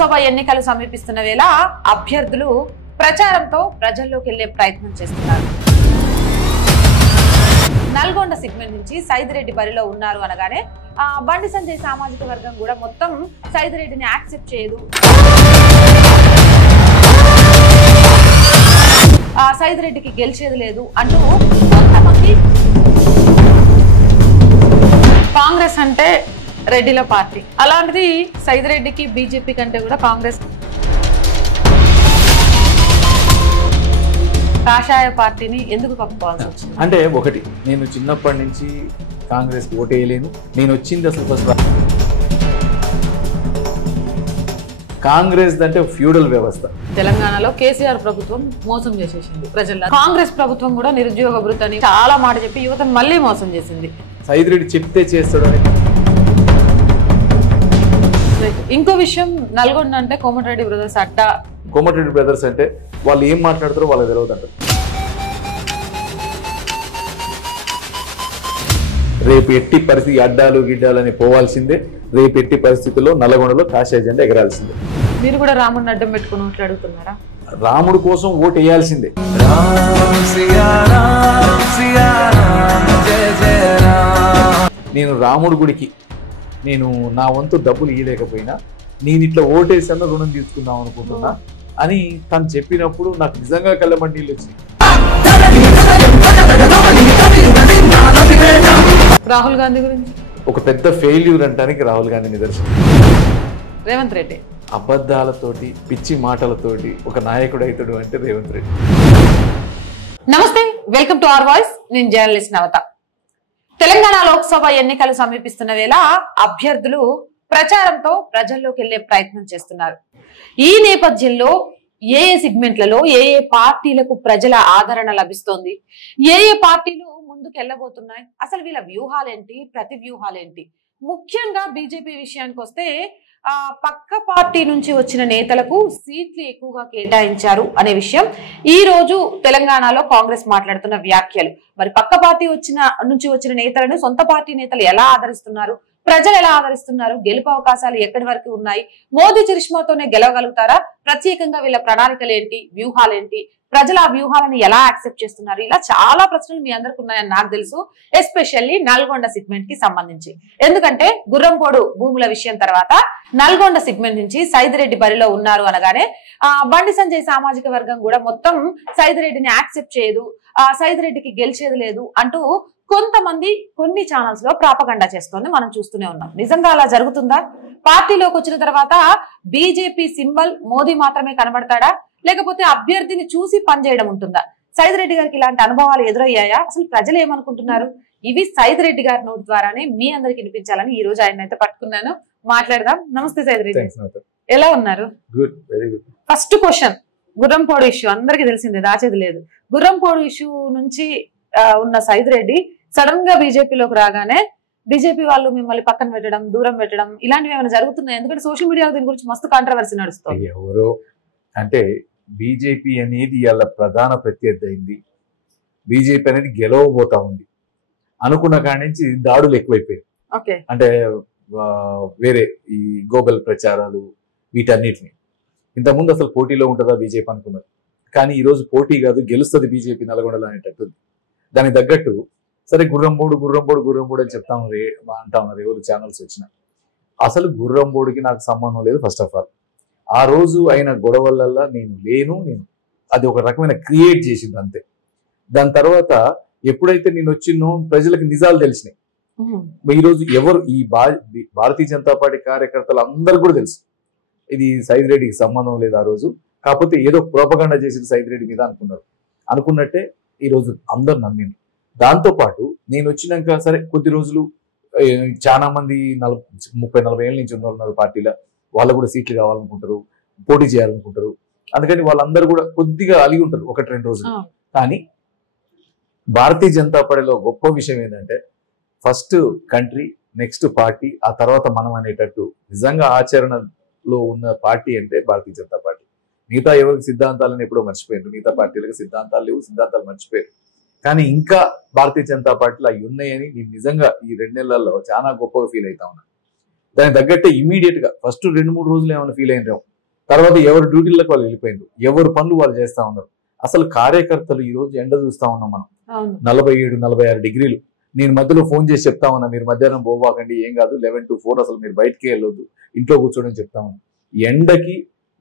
లోక్సభ ఎన్నికలు సమీపిస్తున్న వేళ అభ్యర్థులు ప్రచారంతో ప్రజల్లోకి వెళ్లే ప్రయత్నం చేస్తున్నారు. నల్గొండ సెగ్మెంట్ నుంచి సైదిరెడ్డి బరిలో ఉన్నారు అనగానే బండి సంజయ్ సామాజిక వర్గం కూడా మొత్తం సైదిరెడ్డిని యాక్సెప్ట్ చేయదు, సైదిరెడ్డికి గెలిచేది లేదు అంటూ కొంతమంది కాంగ్రెస్ అంటే రెడ్డిల పార్టీ, అలాంటిది సైదిరెడ్డికి బీజేపీ కంటే కూడా కాంగ్రెస్ కాషాయ పార్టీని ఎందుకు కప్పుకోవాల్సి వచ్చింది? అంటే ఒకటి, నేను చిన్నప్పటి నుంచి కాంగ్రెస్ ఓటేయలేను. నేను వచ్చింది అసలు ఫస్ట్ కాంగ్రెస్ అంటే ఫ్యూడల్ వ్యవస్థ. తెలంగాణలో కేసీఆర్ ప్రభుత్వం మోసం చేసేసింది ప్రజల్లో. కాంగ్రెస్ ప్రభుత్వం కూడా నిరుద్యోగ భృతి అని చాలా మాట చెప్పి యువతను మళ్ళీ మోసం చేసింది. సైదిరెడ్డి చెప్తే చేస్తాడని. ఇంకో విషయం, నల్గొండ అంటే కోమటిరెడ్డి బ్రదర్స్ అడ్డా. కోమటిరెడ్డి బ్రదర్స్ అంటే వాళ్ళు ఏం మాట్లాడతారో వాళ్ళకి తెలియదు అంటారు. రేపు ఎట్టి పరిస్థితి అడ్డాలు గిడ్డాలని పోవాల్సిందే. రేపు ఎట్టి పరిస్థితుల్లో నల్లగొండలో కాషాయ జెండా ఎగరాల్సిందే. మీరు కూడా రాముడిని అడ్డం పెట్టుకుని ఓట్లు అడుగుతున్నారా? రాముడు కోసం ఓటు వేయాల్సిందే. నేను రాముడు గుడికి నేను నా వంతు డబ్బులు ఇవ్వలేకపోయినా నేను ఇట్లా ఓటేసన్న రుణం తీసుకుందాం అనుకుంటున్నా అని తను చెప్పినప్పుడు నాకు నిజంగా కళ్ళమంటి నీళ్ళు వచ్చింది. రాహుల్ గాంధీ గురించి ఒక పెద్ద ఫెయిల్యూర్ అంటానికి రాహుల్ గాంధీ నిదర్శనం. రేవంత్ రెడ్డి అబద్ధాలతోటి పిచ్చి మాటలతోటి ఒక నాయకుడు అవుతాడు అంటే రేవంత్ రెడ్డి. నమస్తే, వెల్కమ్ టు అవర్ వాయిస్. నేను జర్నలిస్ట్ నవత. తెలంగాణ లోక్సభ ఎన్నికలు సమీపిస్తున్న వేళ అభ్యర్థులు ప్రచారంతో ప్రజల్లోకి వెళ్లే ప్రయత్నం చేస్తున్నారు. ఈ నేపథ్యంలో ఏ సెగ్మెంట్లలో ఏ పార్టీలకు ప్రజల ఆదరణ లభిస్తోంది, ఏ పార్టీలు ముందుకు వెళ్ళబోతున్నాయి, అసలు వీళ్ళ వ్యూహాలేంటి, ప్రతి వ్యూహాలేంటి, ముఖ్యంగా బీజేపీ విషయానికి వస్తే పక్క పార్టీ నుంచి వచ్చిన నేతలకు సీట్లు ఎక్కువగా కేటాయించారు అనే విషయం ఈ రోజు తెలంగాణలో కాంగ్రెస్ మాట్లాడుతున్న వ్యాఖ్యలు. మరి పక్క పార్టీ నుంచి వచ్చిన నేతలను సొంత పార్టీ నేతలు ఎలా ఆదరిస్తున్నారు, ప్రజలు ఎలా ఆదరిస్తున్నారు, గెలుపు అవకాశాలు ఎక్కడి వరకు ఉన్నాయి, మోదీ చరిష్మాతోనే గెలవగలుగుతారా, ప్రత్యేకంగా వీళ్ళ ప్రణాళికలు ఏంటి, వ్యూహాలేంటి, ప్రజలు ఆ వ్యూహాలను ఎలా యాక్సెప్ట్ చేస్తున్నారు, ఇలా చాలా ప్రశ్నలు మీ అందరికి ఉన్నాయని నాకు తెలుసు. ఎస్పెషల్లీ నల్గొండ సెగ్మెంట్ కి సంబంధించి. ఎందుకంటే గుర్రంపోడు భూముల విషయం తర్వాత నల్గొండ సెగ్మెంట్ నుంచి సైదిరెడ్డి బరిలో ఉన్నారు అనగానే బండి సంజయ్ సామాజిక వర్గం కూడా మొత్తం సైదిరెడ్డిని యాక్సెప్ట్ చేయదు, సైదిరెడ్డికి గెలిచేది లేదు అంటూ కొంతమంది కొన్ని ఛానల్స్ లో ప్రాపగండా చేస్తోంది మనం చూస్తూనే ఉన్నాం. నిజంగా అలా జరుగుతుందా? పార్టీలోకి వచ్చిన తర్వాత బీజేపీ సింబల్ మోదీ మాత్రమే కనబడతాడా, లేకపోతే అభ్యర్థిని చూసి పనిచేయడం ఉంటుందా? సైదిరెడ్డి గారికి ఇలాంటి అనుభవాలు ఎదురయ్యాయా? అసలు ప్రజలు ఏమనుకుంటున్నారు? ఇవి సైదిరెడ్డి గారి నోటి ద్వారానే మీ అందరికి వినిపించాలని ఈ రోజు ఆయన అయితే పట్టుకున్నాను. మాట్లాడదాం. నమస్తే సైదిరెడ్డి, ఎలా ఉన్నారు? ఫస్ట్ క్వశ్చన్, గుర్రంపోడు ఇష్యూ అందరికి తెలిసిందే, దాచేది లేదు. గుర్రంపోడు ఇష్యూ నుంచి ఉన్న సైదిరెడ్డి సడన్ గా బీజేపీలోకి రాగానే బీజేపీ వాళ్ళు మిమ్మల్ని పక్కన పెట్టడం, దూరం పెట్టడం, ఇలాంటివి ఏమైనా జరుగుతున్నాయి? ఎందుకంటే సోషల్ మీడియాలో దీని గురించి మస్తు కాంట్రవర్సీ నడుస్తుంది. ఎవరో అంటే బీజేపీ అనేది ఇవాళ ప్రధాన ప్రత్యర్థి అయింది. బీజేపీ అనేది గెలవబోతా ఉంది అనుకున్న కాడి నుంచి దాడులు ఎక్కువైపోయాయి. అంటే వేరే ఈ గోబెల్ ప్రచారాలు వీటన్నిటిని. ఇంతకుముందు అసలు పోటీలో ఉంటుందా బీజేపీ అనుకున్నారు, కానీ ఈరోజు పోటీ కాదు, గెలుస్తుంది బీజేపీ నల్గొండలో అనేటట్టుంది. దానికి తగ్గట్టు సరే గుర్రంబోడు గుర్రంబోడు గుర్రంబోడు అని అంటా ఉన్నారు ఎవరు ఛానల్స్ వచ్చినా. అసలు గుర్రంబోడికి నాకు సంబంధం లేదు. ఫస్ట్ ఆఫ్ ఆల్ ఆ రోజు అయిన గొడవలల్లో నేను లేను. అది ఒక రకమైన క్రియేట్ చేసింది అంతే. దాని తర్వాత ఎప్పుడైతే నేను వచ్చినో ప్రజలకు నిజాలు తెలిసినాయి. ఈరోజు ఎవరు ఈ భారతీయ జనతా పార్టీ కార్యకర్తలు అందరూ కూడా తెలుసు ఇది సైదిరెడ్డికి సంబంధం లేదు ఆ రోజు. కాకపోతే ఏదో ప్రోపగండా చేసిన సైదిరెడ్డి మీద అనుకున్నట్టే ఈరోజు అందరు నమ్మింది. దాంతోపాటు నేను వచ్చినాక సరే కొద్ది రోజులు చాలా మంది 30-40 ఏళ్ళ నుంచి ఉన్నారు పార్టీలో, వాళ్ళు కూడా సీట్లు కావాలనుకుంటారు, పోటీ చేయాలనుకుంటారు. అందుకని వాళ్ళందరూ కూడా కొద్దిగా అలిగి ఉంటారు 1-2 రోజులు. కానీ భారతీయ జనతా పార్టీలో గొప్ప విషయం ఏంటంటే ఫస్ట్ కంట్రీ, నెక్స్ట్ పార్టీ, ఆ తర్వాత మనం అనేటట్టు నిజంగా ఆచరణలో ఉన్న పార్టీ అంటే భారతీయ జనతా పార్టీ. మిగతా ఎవరికి సిద్ధాంతాలను ఎప్పుడో మర్చిపోయారు, మిగతా పార్టీలకు సిద్ధాంతాలు లేవు, సిద్ధాంతాలు మర్చిపోయారు. కానీ ఇంకా భారతీయ జనతా పార్టీలో అవి ఉన్నాయని నేను నిజంగా ఈ 2 నెలల్లో చాలా గొప్పగా ఫీల్ అవుతా ఉన్నాను. దానికి తగ్గట్టే ఇమీడియట్ గా ఫస్ట్ 2-3 రోజులు ఏమైనా ఫీల్ అయినాం, తర్వాత ఎవరు డ్యూటీలకు వాళ్ళు వెళ్ళిపోయింది, ఎవరు పనులు వాళ్ళు చేస్తా ఉన్నారు. అసలు కార్యకర్తలు ఈ రోజు ఎండ చూస్తా ఉన్నాం మనం, 47-46 డిగ్రీలు. నేను మధ్యలో ఫోన్ చేసి చెప్తా ఉన్నా, మీరు మధ్యాహ్నం పోవాకండి, ఏం కాదు 11 to 4 అసలు మీరు బయటికి వెళ్ళొద్దు, ఇంట్లో కూర్చోడని చెప్తా ఉన్నా.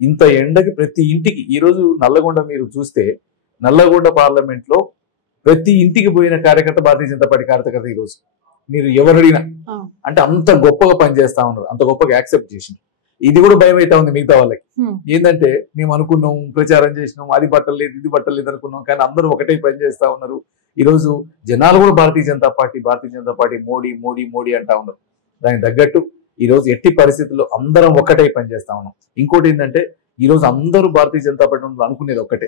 ఇంత ఎండకి ప్రతి ఇంటికి ఈ రోజు నల్లగొండ మీరు చూస్తే, నల్లగొండ పార్లమెంట్ లో ప్రతి ఇంటికి పోయిన కార్యకర్త భారతీయ జనతా పార్టీ కార్యకర్త ఈ రోజు మీరు ఎవరు అడిగినా. అంటే అంత గొప్పగా పనిచేస్తా ఉన్నారు, అంత గొప్పగా యాక్సెప్ట్ చేసింది. ఇది కూడా భయం అయితే ఉంది మిగతా వాళ్ళకి. ఏంటంటే మేము అనుకున్నాం, ప్రచారం చేసినాం, అది పట్టలేదు ఇది పట్టలేదు అనుకున్నాం, కానీ అందరూ ఒకటే పని చేస్తా ఉన్నారు. ఈ రోజు జనాలు కూడా భారతీయ జనతా పార్టీ మోడీ మోడీ మోడీ అంటా ఉన్నారు. దానికి తగ్గట్టు ఈ రోజు ఎట్టి పరిస్థితుల్లో అందరం ఒకటే పని చేస్తా ఉన్నాం. ఇంకోటి ఏంటంటే ఈ రోజు అందరూ భారతీయ జనతా పార్టీ అనుకునేది ఒకటే,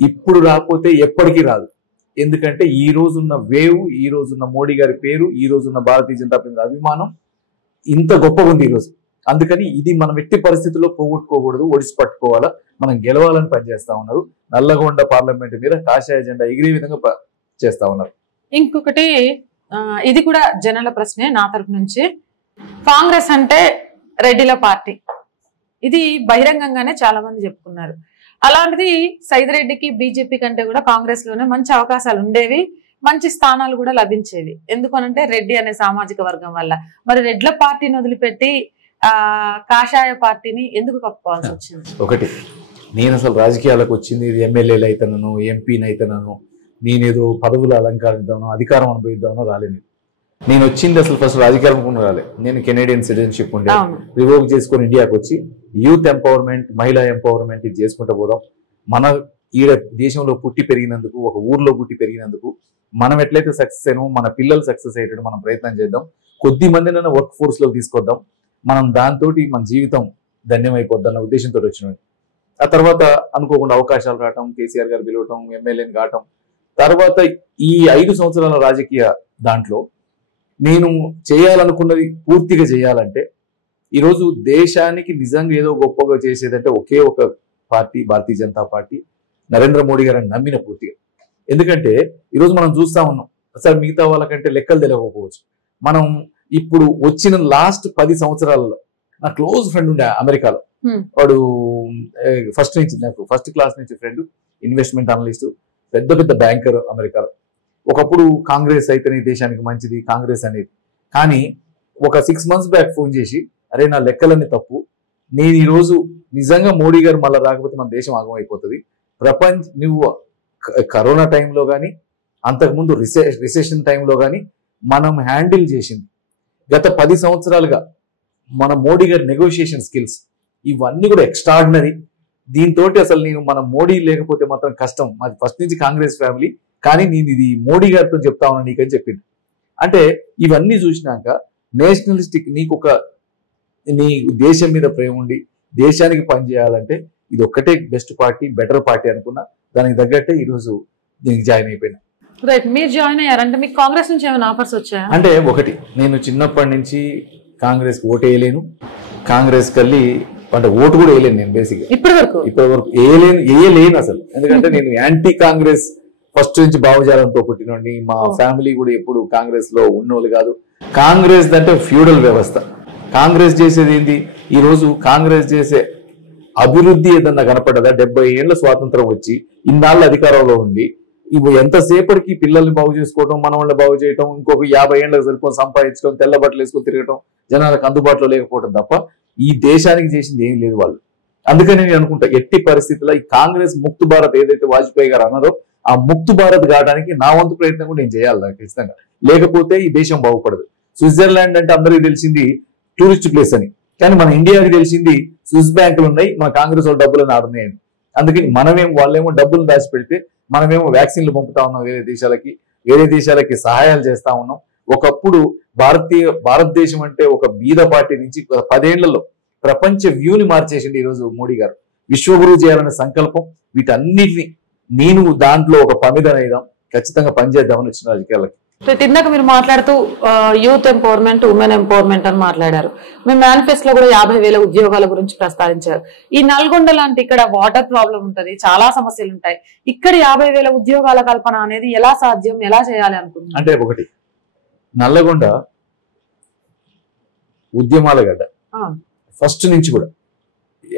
ఇప్పుడు రాకపోతే ఎప్పటికీ రాదు. ఎందుకంటే ఈ రోజున్న వేవ్, ఈ రోజున్న మోడీ గారి పేరు, ఈ రోజున్న భారతీయ జనతా పార్టీ అభిమానం ఇంత గొప్పగా ఉంది ఈ రోజు. అందుకని ఇది మనం ఎట్టి పరిస్థితుల్లో పోగొట్టుకోకూడదు, ఒడిసి పట్టుకోవాలా, మనం గెలవాలని పనిచేస్తా ఉన్నారు. నల్లగొండ పార్లమెంట్ మీద కాషాయ జెండా ఎగిరే విధంగా చేస్తా ఉన్నారు. ఇంకొకటి, ఇది కూడా జనాల ప్రశ్నే నా తరపు నుంచి. కాంగ్రెస్ అంటే రెడ్డిల పార్టీ, ఇది బహిరంగంగానే చాలా మంది చెప్పుకున్నారు. అలాంటిది సైదిరెడ్డికి బీజేపీ కంటే కూడా కాంగ్రెస్ లోనే మంచి అవకాశాలు ఉండేవి, మంచి స్థానాలు కూడా లభించేవి. ఎందుకనంటే రెడ్డి అనే సామాజిక వర్గం వల్ల. మరి రెడ్ల పార్టీని వదిలిపెట్టి కాషాయ పార్టీని ఎందుకు కప్పుకోవాల్సి వచ్చింది? ఒకటి, నేను అసలు రాజకీయాలకు వచ్చింది ఎమ్మెల్యేలు అయితేనను, ఎంపీని అయితేనను, నేనేదో పదవులు అలంకరిద్దామో, అధికారం అనుభవిద్దామో రాలేదు. నేను వచ్చింది అసలు ఫస్ట్ రాజకీయాలకు రాలే. నేను కెనేడియన్ సిటిజన్షిప్ ఉండే రివోక్ చేసుకుని ఇండియాకి వచ్చి యూత్ ఎంపవర్మెంట్, మహిళా ఎంపవర్మెంట్ ఇది చేసుకుంటూ పోదాం. మన ఈడ దేశంలో పుట్టి పెరిగినందుకు, ఒక ఊర్లో పుట్టి పెరిగినందుకు మనం ఎట్లయితే సక్సెస్ అయినామో మన పిల్లలు సక్సెస్ అయ్యేటట్టు మనం ప్రయత్నం చేద్దాం. కొద్ది మందినైనా వర్క్ ఫోర్స్ లోకి తీసుకొద్దాం. మనం దాంతో మన జీవితం ధన్యమైపోద్దన్న ఉద్దేశంతో వచ్చినాం. ఆ తర్వాత అనుకోకుండా అవకాశాలు రావటం, కేసీఆర్ గారు పిలవటం, ఎమ్మెల్యేని కావటం. తర్వాత ఈ 5 సంవత్సరాల రాజకీయ దాంట్లో నేను చేయాలనుకున్నది పూర్తిగా చేయాలంటే, ఈరోజు దేశానికి నిజంగా ఏదో గొప్పగా చేసేదంటే ఒకే ఒక పార్టీ, భారతీయ జనతా పార్టీ, నరేంద్ర మోడీ గారిని నమ్మిన పూర్తిగా. ఎందుకంటే ఈరోజు మనం చూస్తా ఉన్నాం, అసలు మిగతా వాళ్ళకంటే లెక్కలు తెలియకపోవచ్చు. మనం ఇప్పుడు వచ్చిన లాస్ట్ 10 సంవత్సరాలలో నా క్లోజ్ ఫ్రెండ్ ఉండే అమెరికాలో, వాడు ఫస్ట్ క్లాస్ నుంచి ఫ్రెండ్, ఇన్వెస్ట్మెంట్ అనలిస్ట్, పెద్ద పెద్ద బ్యాంకర్ అమెరికాలో. ఒకప్పుడు కాంగ్రెస్ అయితేనే దేశానికి మంచిది కాంగ్రెస్ అనేది, కానీ ఒక 6 months బ్యాక్ ఫోన్ చేసి, అరే నా లెక్కలన్నీ తప్పు, నేను ఈరోజు నిజంగా మోడీ గారు మళ్ళీ రాకపోతే మన దేశం ఆగమైపోతుంది. నువ్వు కరోనా టైంలో కానీ, అంతకుముందు రిసెషన్ టైంలో కానీ మనం హ్యాండిల్ చేసింది గత 10 సంవత్సరాలుగా మన మోడీ గారి నెగోషియేషన్ స్కిల్స్ ఇవన్నీ కూడా ఎక్స్ట్రాడినరీ. దీంతో అసలు నేను మన మోడీ లేకపోతే మాత్రం కష్టం. మాది ఫస్ట్ నుంచి కాంగ్రెస్ ఫ్యామిలీ, కానీ నేను ఇది మోడీ గారితో చెప్తా ఉన్నా నీకని చెప్పింది. అంటే ఇవన్నీ చూసినాక నేషనలిస్టిక్, నీ దేశం మీద ప్రేమ ఉండి దేశానికి పనిచేయాలంటే ఇది ఒక్కటే బెస్ట్ పార్టీ, బెటర్ పార్టీ అనుకున్నా. దానికి తగ్గట్టే ఈరోజు దీనికి జాయిన్ అయిపోయినా. రైట్, మీరు జాయిన్ అయ్యారంటే మీకు కాంగ్రెస్ నుంచి ఏమైనా ఆఫర్స్ వచ్చాయా? అంటే ఒకటి, నేను చిన్నప్పటి నుంచి కాంగ్రెస్ ఓటు వేయలేను, కాంగ్రెస్ కల్లి అంటే ఓటు కూడా వేయలేను నేను. బేసిక్గా ఇప్పటి వరకు వేయలేను అసలు. ఎందుకంటే నేను యాంటీ కాంగ్రెస్ ఫస్ట్ నుంచి భావజాలంతో పుట్టినండి. మా ఫ్యామిలీ కూడా ఎప్పుడు కాంగ్రెస్ లో ఉన్నోళ్ళు కాదు. కాంగ్రెస్ అంటే ఫ్యూడల్ వ్యవస్థ. కాంగ్రెస్ చేసేది ఏంటి? ఈ రోజు కాంగ్రెస్ చేసే అభివృద్ధి ఏదన్నా కనపడ్డదా? 70 ఏళ్ల స్వాతంత్రం వచ్చి ఇన్నాళ్ళు అధికారంలో ఉండి ఇవి ఎంతసేపటికి పిల్లల్ని బాగు చేసుకోవటం, మన వాళ్ళని బాగు చేయటం, ఇంకొక 50 ఏళ్ళకి సరిపోయి సంపాదించడం, తెల్ల బట్టలు వేసుకొని తిరగటం, జనాలకు అందుబాటులో లేకపోవడం తప్ప ఈ దేశానికి చేసింది ఏం లేదు వాళ్ళు. అందుకని నేను అనుకుంటా, ఎట్టి పరిస్థితుల్లో ఈ కాంగ్రెస్ ముక్త్ భారత్ ఏదైతే వాజ్పేయి గారు అన్నారో ఆ ముక్త్ భారత్ కావడానికి నా వంతు ప్రయత్నం కూడా నేను చేయాలి నాకు ఖచ్చితంగా. లేకపోతే ఈ దేశం బాగుపడదు. స్విట్జర్లాండ్ అంటే అందరికీ తెలిసింది టూరిస్ట్ ప్లేస్ అని, కానీ మన ఇండియాకి తెలిసింది స్విస్ బ్యాంకులు ఉన్నాయి, మన కాంగ్రెస్ వాళ్ళు డబ్బులు ఆడున్నాయని. అందుకని వాళ్ళేమో డబ్బులు దాచిపెడితే మనమేమో వ్యాక్సిన్లు పంపుతా ఉన్నాం వేరే దేశాలకి సహాయాలు చేస్తా ఉన్నాం. ఒకప్పుడు భారతదేశం అంటే ఒక బీద పార్టీ నుంచి 10 ఏళ్లలో ప్రపంచ వ్యూని మార్చేసింది ఈరోజు మోడీ గారు. విశ్వగురువు చేయాలనే సంకల్పం, వీటన్నిటిని నేను దాంట్లో ఒక పమిదనైదాం, ఖచ్చితంగా పనిచేద్దామని వచ్చిన రాజకీయాలకి. ఇందాక మీరు మాట్లాడుతూ యూత్ ఎంపవర్మెంట్, ఉమెన్ ఎంపవర్మెంట్ అని మాట్లాడారు. మీ మేనిఫెస్టోలో కూడా 50,000 ఉద్యోగాల గురించి ప్రస్తావించారు. ఈ నల్గొండ లాంటి ఇక్కడ వాటర్ ప్రాబ్లం ఉంటది, చాలా సమస్యలు ఉంటాయి. ఇక్కడ 50,000 ఉద్యోగాల కల్పన అనేది ఎలా సాధ్యం, ఎలా చేయాలి అనుకుంటున్నారు? అంటే ఒకటి, నల్లగొండ ఉద్యమాల గడ్డ ఫస్ట్ నుంచి కూడా.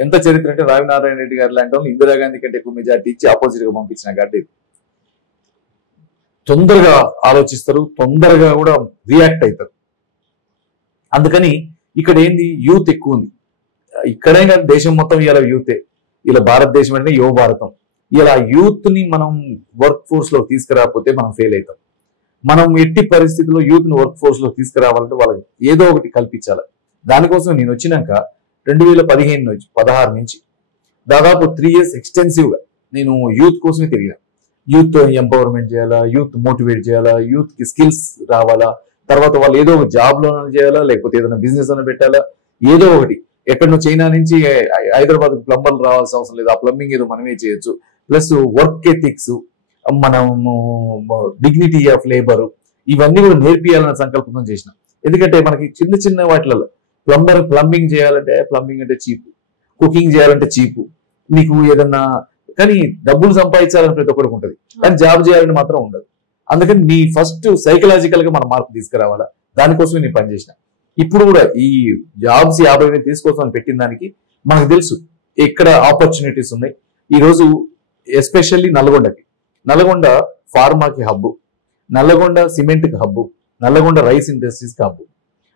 ఎంత చరిత్ర అంటే రావినారాయణ రెడ్డి గారు లాంటి వాళ్ళు ఇందిరాగాంధీ కంటే ఎక్కువ మెజార్టీ ఇచ్చి ఆపోజిట్ గా పంపించిన గడ్డ. తొందరగా ఆలోచిస్తారు, తొందరగా కూడా రియాక్ట్ అవుతారు. అందుకని ఇక్కడ ఏంది, యూత్ ఎక్కువ ఉంది. ఇక్కడే కాదు, దేశం మొత్తం ఇలా యూతే. ఇలా భారతదేశం అంటే యువ భారతం. ఇలా యూత్ ని మనం వర్క్ ఫోర్స్ లో తీసుకురాకపోతే మనం ఫెయిల్ అవుతాం. మనం ఎట్టి పరిస్థితుల్లో యూత్ ని వర్క్ ఫోర్స్ లో తీసుకురావాలంటే వాళ్ళకి ఏదో ఒకటి కల్పించాలి. దానికోసం నేను వచ్చినాక 2016 నుంచి దాదాపు 3 years ఎక్స్టెన్సివ్ గా నేను యూత్ కోసమే తిరిగినా. యూత్ ఎంపవర్మెంట్ చేయాలా, యూత్ మోటివేట్ చేయాలా, యూత్ కి స్కిల్స్ రావాలా, తర్వాత వాళ్ళు ఏదో ఒక జాబ్ లో చేయాలా, లేకపోతే ఏదైనా బిజినెస్ అని పెట్టాలా, ఏదో ఒకటి. ఎక్కడో చైనా నుంచి హైదరాబాద్ ప్లంబర్లు రావాల్సిన అవసరం లేదు, ఆ ప్లంబింగ్ ఏదో మనమే చేయొచ్చు. ప్లస్ వర్క్ ఎథిక్స్, మనము డిగ్నిటీ ఆఫ్ లేబర్, ఇవన్నీ కూడా నేర్పియాలన్న సంకల్పం చేసిన. ఎందుకంటే మనకి చిన్న చిన్న వాటిలలో ప్లంబింగ్ చేయాలంటే ప్లంబింగ్ అంటే చీపు, కుకింగ్ చేయాలంటే చీపు, నీకు ఏదన్నా కానీ డబ్బులు సంపాదించాలని ప్రతి ఒక్కరికి ఉంటుంది, కానీ జాబ్ చేయాలని మాత్రం ఉండదు. అందుకని నీ ఫస్ట్ సైకలాజికల్ గా మన మార్పు తీసుకురావాలా, దానికోసమే నేను పనిచేసిన. ఇప్పుడు కూడా ఈ జాబ్స్ 50,000 తీసుకోసం పెట్టిన దానికి మనకు తెలుసు ఎక్కడ ఆపర్చునిటీస్ ఉన్నాయి. ఈ రోజు ఎస్పెషల్లీ నల్గొండ ఫార్మాకి హబ్బు, నల్లగొండ సిమెంట్ కి హబ్బు, నల్లగొండ రైస్ ఇండస్ట్రీస్ కి హబ్బు.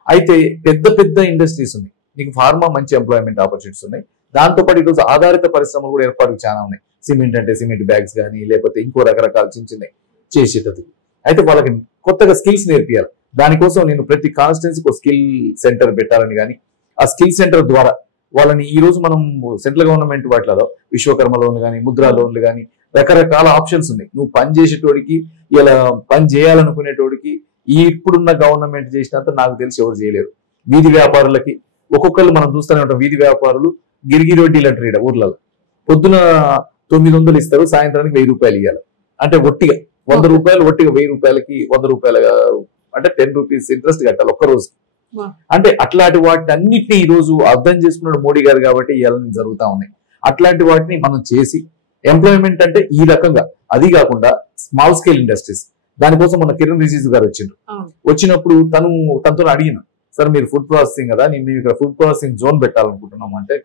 అయితే పెద్ద పెద్ద ఇండస్ట్రీస్ ఉన్నాయి, నీకు ఫార్మా మంచి ఎంప్లాయ్మెంట్ ఆపర్చునిటీస్ ఉన్నాయి. దాంతోపాటు ఈరోజు ఆధారిత పరిశ్రమలు కూడా ఏర్పాటు చాలా ఉన్నాయి. సిమెంట్ అంటే సిమెంట్ బ్యాగ్స్ కానీ, లేకపోతే ఇంకో రకరకాల చిన్న చిన్నవి చేసేటది. అయితే వాళ్ళకి కొత్తగా స్కిల్స్ నేర్పియాలి. దానికోసం నేను ప్రతి కాన్స్టిట్యున్సీకి ఒక స్కిల్ సెంటర్ పెట్టాలని కానీ, ఆ స్కిల్ సెంటర్ ద్వారా వాళ్ళని ఈ రోజు మనం సెంట్రల్ గవర్నమెంట్ వాటిలో విశ్వకర్మ లోన్లు కానీ, ముద్రా లోన్లు కానీ, రకరకాల ఆప్షన్స్ ఉన్నాయి. నువ్వు పని చేసేటోడికి, ఇలా పని చేయాలనుకునేటోడికి ఈ ఇప్పుడున్న గవర్నమెంట్ చేసినంత నాకు తెలిసి ఎవరు చేయలేరు. వీధి వ్యాపారులకి ఒక్కొక్కరు మనం చూస్తూనే ఉంటాం. వీధి వ్యాపారులు గిరిగిరి వడ్డీలు అంటారు ఇక్కడ ఊర్లలో. పొద్దున 900 ఇస్తారు, సాయంత్రానికి 1000 రూపాయలు ఇవ్వాలి. అంటే ఒట్టిగా 100 రూపాయలు, ఒట్టిగా 1000 రూపాయలకి 100 రూపాయలు అంటే 10 రూపీస్ ఇంట్రెస్ట్ కట్టాలి ఒక్క రోజు. అంటే అట్లాంటి వాటిని అన్నిటినీ ఈ రోజు అర్థం చేసుకున్నాడు మోడీ గారు కాబట్టి ఇవన్నీ జరుగుతా ఉన్నాయి. అట్లాంటి వాటిని మనం చేసి ఎంప్లాయ్మెంట్ అంటే ఈ రకంగా, అది కాకుండా స్మాల్ స్కేల్ ఇండస్ట్రీస్, దానికోసం మన కిరణ్ రిజిజు గారు వచ్చినప్పుడు తనతో అడిగిన, సార్ మీరు ఫుడ్ ప్రాసెసింగ్ కదా, నేను ఇక్కడ ఫుడ్ ప్రాసెసింగ్ జోన్ పెట్టాలనుకుంటున్నాం అంటే,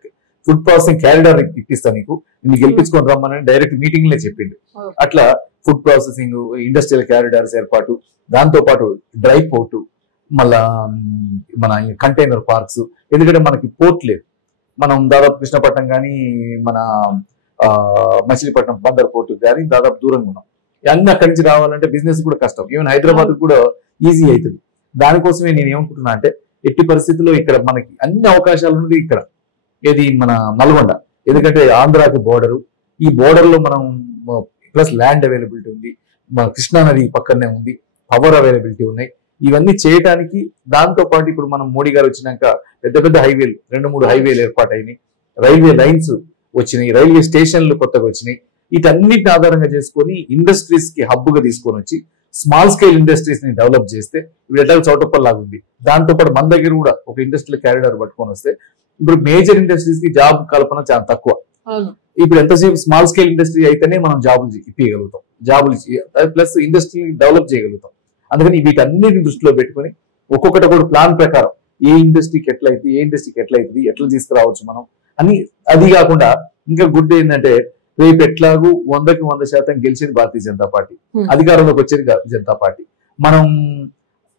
ఫుడ్ ప్రాసెసింగ్ క్యారిడార్ ఇప్పిస్తా నీకు గెలిపించుకొని రమ్మని డైరెక్ట్ మీటింగ్ లే చెప్పిండు. అట్లా ఫుడ్ ప్రాసెసింగ్, ఇండస్ట్రియల్ క్యారిడార్స్ ఏర్పాటు, దాంతో పాటు డ్రై పోర్టు, మళ్ళా మన కంటైనర్ పార్క్స్. ఎందుకంటే మనకి పోర్ట్ లేదు, మనం దాదాపు కృష్ణపట్నం కానీ, మన మచిలీపట్నం బందర్ పోర్టు కానీ దాదాపు దూరంగా ఉన్నాం. అన్ని అక్కడి నుంచి రావాలంటే బిజినెస్ కూడా కష్టం. ఈవెన్ హైదరాబాద్ కూడా ఈజీ అవుతుంది. దానికోసమే నేను ఏమనుకుంటున్నా అంటే, ఎట్టి పరిస్థితుల్లో ఇక్కడ మనకి అన్ని అవకాశాలు ఉంది ఇక్కడ, ఏది మన నల్గొండ. ఎందుకంటే ఆంధ్రాకి బోర్డరు, ఈ బోర్డర్ లో మనం ప్లస్ ల్యాండ్ అవైలబిలిటీ ఉంది, మన కృష్ణా నది పక్కనే ఉంది, పవర్ అవైలబిలిటీ ఉన్నాయి. ఇవన్నీ చేయడానికి, దాంతో పాటు ఇప్పుడు మనం మోడీ గారు వచ్చినాక పెద్ద పెద్ద హైవేలు 2-3 హైవేలు ఏర్పాటైనాయి, రైల్వే లైన్స్ వచ్చినాయి, రైల్వే స్టేషన్లు కొత్తగా వచ్చినాయి. వీటన్నిటిని ఆధారంగా చేసుకొని ఇండస్ట్రీస్ కి హబ్ గా తీసుకొని వచ్చి స్మాల్ స్కేల్ ఇండస్ట్రీస్ ని డెవలప్ చేస్తే ఇప్పుడు ఎట్లా చౌటప్పల్లాగా ఉంది. దాంతో పాటు మన దగ్గర కూడా ఒక ఇండస్ట్రియల్ క్యారిడార్ పట్టుకొని వస్తే ఇప్పుడు మేజర్ ఇండస్ట్రీస్ కి జాబ్ కల్పన చాలా తక్కువ. ఇప్పుడు ఎంతసేపు స్మాల్ స్కేల్ ఇండస్ట్రీ అయితేనే మనం జాబులు ఇప్పగలుగుతాం, జాబులు ప్లస్ ఇండస్ట్రీని డెవలప్ చేయగలుగుతాం. అందుకని వీటన్నిటిని దృష్టిలో పెట్టుకొని ఒక్కొక్కటి కూడా ప్లాన్ ప్రకారం ఏ ఇండస్ట్రీకి ఎట్లా అవుతుంది, ఎట్లా తీసుకురావచ్చు మనం అని. అది కాకుండా ఇంకా గుడ్ ఏంటంటే, రేపు ఎట్లాగూ 100% గెలిచేది భారతీయ జనతా పార్టీ, అధికారంలోకి వచ్చేది భారతీయ జనతా పార్టీ. మనం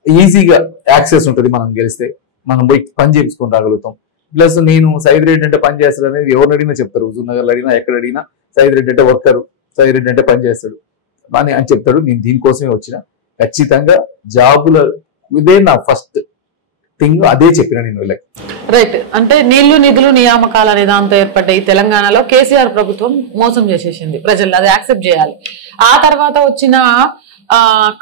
ఈజీగా యాక్సెస్ ఉంటుంది, మనం గెలిస్తే మనం పోయి పని చేయించుకొని రాగలుగుతాం. ప్లస్ నేను సైద్ రెడ్డి అంటే పని చేస్తాడు అనేది ఎవరిని అడిగినా చెప్తారు, హుజూర్ నగర్లో అడిగినా ఎక్కడ అడిగినా సైద్ రెడ్డి అంటే వర్కరు, సైద్ రెడ్డి అంటే పని చేస్తాడు అని చెప్తాడు. నేను దీనికోసమే వచ్చిన, ఖచ్చితంగా జాబుల ఇదే నా ఫస్ట్ థింగ్, అదే చెప్పిన నేను వీళ్ళకి. రైట్. అంటే నీళ్లు నిధులు నియామకాలు అనే దాంతో ఏర్పడ్డాయి తెలంగాణలో. కేసీఆర్ ప్రభుత్వం మోసం చేసేసింది ప్రజలు, అది యాక్సెప్ట్ చేయాలి. ఆ తర్వాత వచ్చిన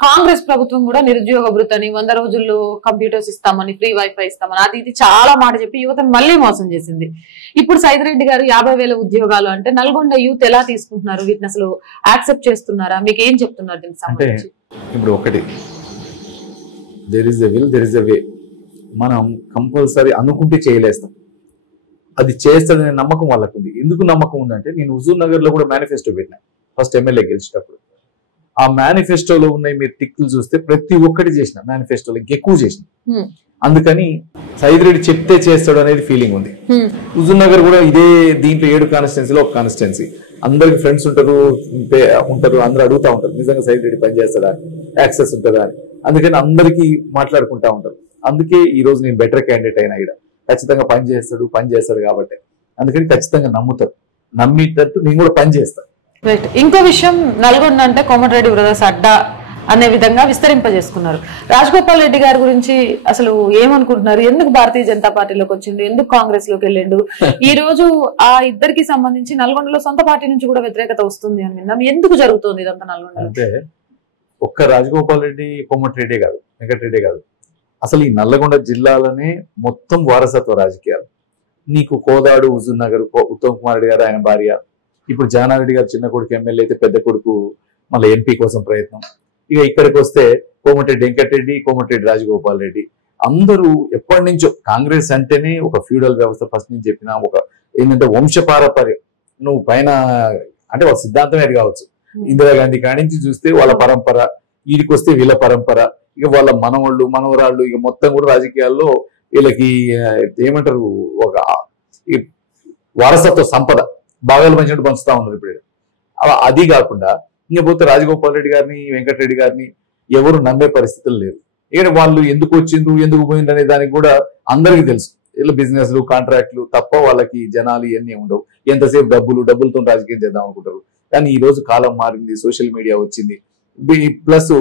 కాంగ్రెస్ ప్రభుత్వం కూడా నిరుద్యోగ భృతని, 100 రోజుల్లో కంప్యూటర్స్ ఇస్తామని, ఫ్రీ వైఫై ఇస్తామని, అది ఇది చాలా మాట చెప్పి యువతను మళ్ళీ మోసం చేసింది. ఇప్పుడు సైద్ రెడ్డి గారు 50,000 ఉద్యోగాలు అంటే నల్గొండ యూత్ ఎలా తీసుకుంటున్నారు, వీటిని అసలు యాక్సెప్ట్ చేస్తున్నారా, మీకు ఏం చెప్తున్నారు దీనికి సంబంధించి? ఇప్పుడు ఒకటి, there is a will, there is a way. మనం కంపల్సరీ అనుకుంటే చేయలేస్తాం, అది చేస్తుందనే నమ్మకం వాళ్ళకు ఉంది. ఎందుకు నమ్మకం ఉందంటే, నేను హుజూర్ నగర్ లో కూడా మేనిఫెస్టో పెట్టినా ఫస్ట్ ఎమ్మెల్యే గెలిచేటప్పుడు. ఆ మేనిఫెస్టోలో ఉన్నాయి మీరు టిక్లు చూస్తే ప్రతి ఒక్కటి చేసిన, మేనిఫెస్టోలో ఎక్కువ చేసిన. అందుకని సైద్ రెడ్డి చెప్తే చేస్తాడు అనేది ఫీలింగ్ ఉంది. హుజూర్ నగర్ కూడా ఇదే దీంట్లో 7 కాన్స్టిట్యున్సీలో ఒక కాన్స్టిట్యున్సీ, అందరికి ఫ్రెండ్స్ ఉంటారు, అందరూ అడుగుతా ఉంటారు నిజంగా సైద్ రెడ్డి పని చేస్తాడా, యాక్సెస్ ఉంటుందా అని. అందుకని అందరికీ మాట్లాడుకుంటా ఉంటారు. అందుకే ఈ రోజు నేను బెటర్ క్యాండిడేట్ అయినా ఇక్కడ ఖచ్చితంగా పని చేస్తాడు కాబట్టి అందుకని ఖచ్చితంగా నమ్ముతారు. నమ్మేటట్టు నేను కూడా పని చేస్తాను. రైట్. ఇంకో విషయం, నల్గొండ అంటే కోమటిరెడ్డి బ్రదర్స్ అడ్డా అనే విధంగా విస్తరింపజేసుకున్నారు. రాజగోపాల్ రెడ్డి గారి గురించి అసలు ఏమనుకుంటున్నారు? ఎందుకు భారతీయ జనతా పార్టీలోకి వచ్చిండు, ఎందుకు కాంగ్రెస్ లోకి వెళ్ళిండు? ఈ రోజు ఆ ఇద్దరికి సంబంధించి నల్గొండలో సొంత పార్టీ నుంచి కూడా వ్యతిరేకత వస్తుంది అని విన్నాం. ఎందుకు జరుగుతుంది ఇదంతా నల్గొండ? అంటే ఒక్క రాజగోపాల్ రెడ్డి కోమటిరెడ్డి కాదు, వెంకటరెడ్డి కాదు, అసలు ఈ నల్లగొండ జిల్లాలోనే మొత్తం వారసత్వ రాజకీయాలు. నీకు కోదాడు, హుజూర్ నగర్, ఉత్తమ్ కుమార్ రెడ్డి గారు ఆయన భార్య, ఇప్పుడు జానారెడ్డి గారు చిన్న కొడుకు ఎమ్మెల్యే అయితే పెద్ద కొడుకు మళ్ళీ ఎంపీ కోసం ప్రయత్నం. ఇక ఇక్కడికి వస్తే కోమటిరెడ్డి వెంకటరెడ్డి, కోమటిరెడ్డి రాజగోపాల్ రెడ్డి అందరూ ఎప్పటి నుంచో కాంగ్రెస్ అంటేనే ఒక ఫ్యూడల్ వ్యవస్థ. ఫస్ట్ నుంచి చెప్పిన ఒక ఏంటంటే వంశపారపర్యం, నువ్వు పైన అంటే వాళ్ళ సిద్ధాంతమే అది కావచ్చు. ఇందిరాగాంధీ కానించి చూస్తే వాళ్ళ పరంపర, వీడికి వస్తే వీళ్ళ పరంపర, ఇక వాళ్ళ మనవాళ్ళు మనవరాళ్ళు, ఇక మొత్తం కూడా రాజకీయాల్లో వీళ్ళకి ఏమంటారు ఒక వారసత్వ సంపద భాగాలు పంచినట్టు పంచుతా ఉన్నారు ఇప్పుడు. అది కాకుండా ఇంకా పోతే రాజగోపాల్ రెడ్డి గారిని, వెంకటరెడ్డి గారిని ఎవరు నమ్మే పరిస్థితులు లేరు. ఇక్కడ వాళ్ళు ఎందుకు వచ్చిండ్రు, ఎందుకు పోయిండ్రు అనే దానికి కూడా అందరికీ తెలుసు. వీళ్ళ బిజినెస్లు, కాంట్రాక్ట్లు తప్ప వాళ్ళకి జనాలు ఇవన్నీ ఉండవు. ఎంతసేపు డబ్బులతో రాజకీయం చేద్దాం అనుకుంటారు. కానీ ఈ రోజు కాలం మారింది, సోషల్ మీడియా వచ్చింది. ప్లస్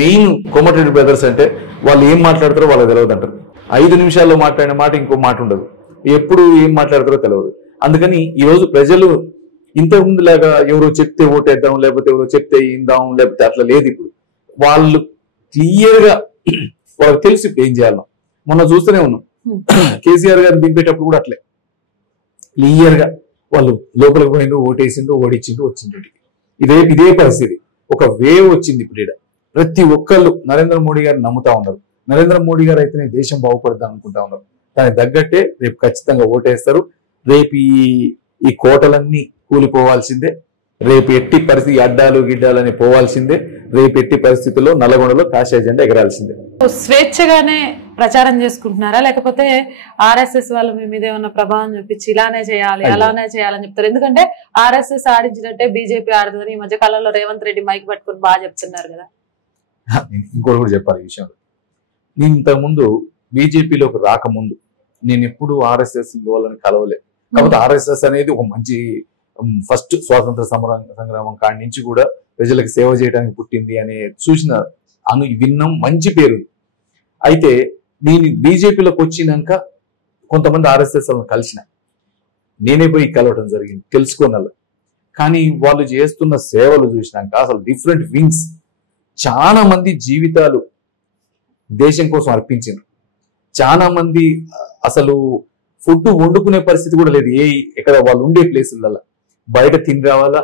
మెయిన్ కోమటిరెడ్డి బ్రదర్స్ అంటే వాళ్ళు ఏం మాట్లాడతారో వాళ్ళకి తెలియదు అంటారు. 5 నిమిషాల్లో మాట్లాడిన మాట ఇంకో మాట ఉండదు, ఎప్పుడు ఏం మాట్లాడతారో తెలియదు. అందుకని ఈ రోజు ప్రజలు ఇంతకుముందు లాగా ఎవరో చెప్తే ఓటేద్దాం, లేకపోతే ఎవరో చెప్తే ఇందాం, లేకపోతే అట్లా లేదు. ఇప్పుడు వాళ్ళు క్లియర్ గా వాళ్ళకి తెలిసి ఏం చేయాలో. మొన్న చూస్తూనే ఉన్నాం, కేసీఆర్ గారిని దింపేటప్పుడు కూడా అట్లే క్లియర్ గా వాళ్ళు లోపలికి పోయిండు, ఓటేసిండు, ఓడిచ్చిండు, వచ్చిండు. ఇదే పరిస్థితి. ఒక వేవ్ వచ్చింది ఇప్పుడు. ప్రతి ఒక్కళ్ళు నరేంద్ర మోడీ గారిని నమ్ముతా ఉన్నారు. నరేంద్ర మోడీ గారు అయితేనే దేశం బాగుపడతాం అనుకుంటా ఉన్నారు. దానికి తగ్గట్టే రేపు ఖచ్చితంగా ఓటేస్తారు. రేపు ఈ కోటలన్నీ కూలిపోవాల్సిందే. రేపు ఎట్టి పరిస్థితి అడ్డాలు గిడ్డాలని పోవాల్సిందే. రేపు ఎట్టి పరిస్థితుల్లో నల్లగొండలో కాషాయ జెండా ఎగరాల్సిందే. స్వేచ్ఛగానే ప్రచారం చేసుకుంటున్నారా, లేకపోతే ఆర్ఎస్ఎస్ వాళ్ళు మీ మీద ఏమన్నా ప్రభావం చూపించి ఇలానే చేయాలి అలానే చేయాలని చెప్తారు? ఎందుకంటే ఆర్ఎస్ఎస్ ఆడించినట్టే బీజేపీ ఆడుతుందని ఈ మధ్య కాలంలో రేవంత్ రెడ్డి మైక్ పట్టుకుని బాగా చెప్తున్నారు కదా. ఇంకోటి కూడా చెప్పాలి ఈ విషయంలో. నేను ఇంతకుముందు బీజేపీలోకి రాకముందు నేను ఎప్పుడు ఆర్ఎస్ఎస్ వాళ్ళని కలవలే. కాబట్టి ఆర్ఎస్ఎస్ అనేది ఒక మంచి ఫస్ట్ స్వాతంత్ర సంగ్రామం కాడి నుంచి కూడా ప్రజలకు సేవ చేయడానికి పుట్టింది అనే సూచన విన్నాం, మంచి పేరు. అయితే నేను బీజేపీలోకి వచ్చినాక కొంతమంది ఆర్ఎస్ఎస్ వాళ్ళని కలిసిన, నేనే పోయి కలవడం జరిగింది తెలుసుకోనల్ల. కానీ వాళ్ళు చేస్తున్న సేవలు చూసినాక అసలు డిఫరెంట్ వింగ్స్, చాలా మంది జీవితాలు దేశం కోసం అర్పించారు. చాలా మంది అసలు ఫుడ్ వండుకునే పరిస్థితి కూడా లేదు. ఎక్కడ వాళ్ళు ఉండే ప్లేసులలో బయట తిని రావాలా,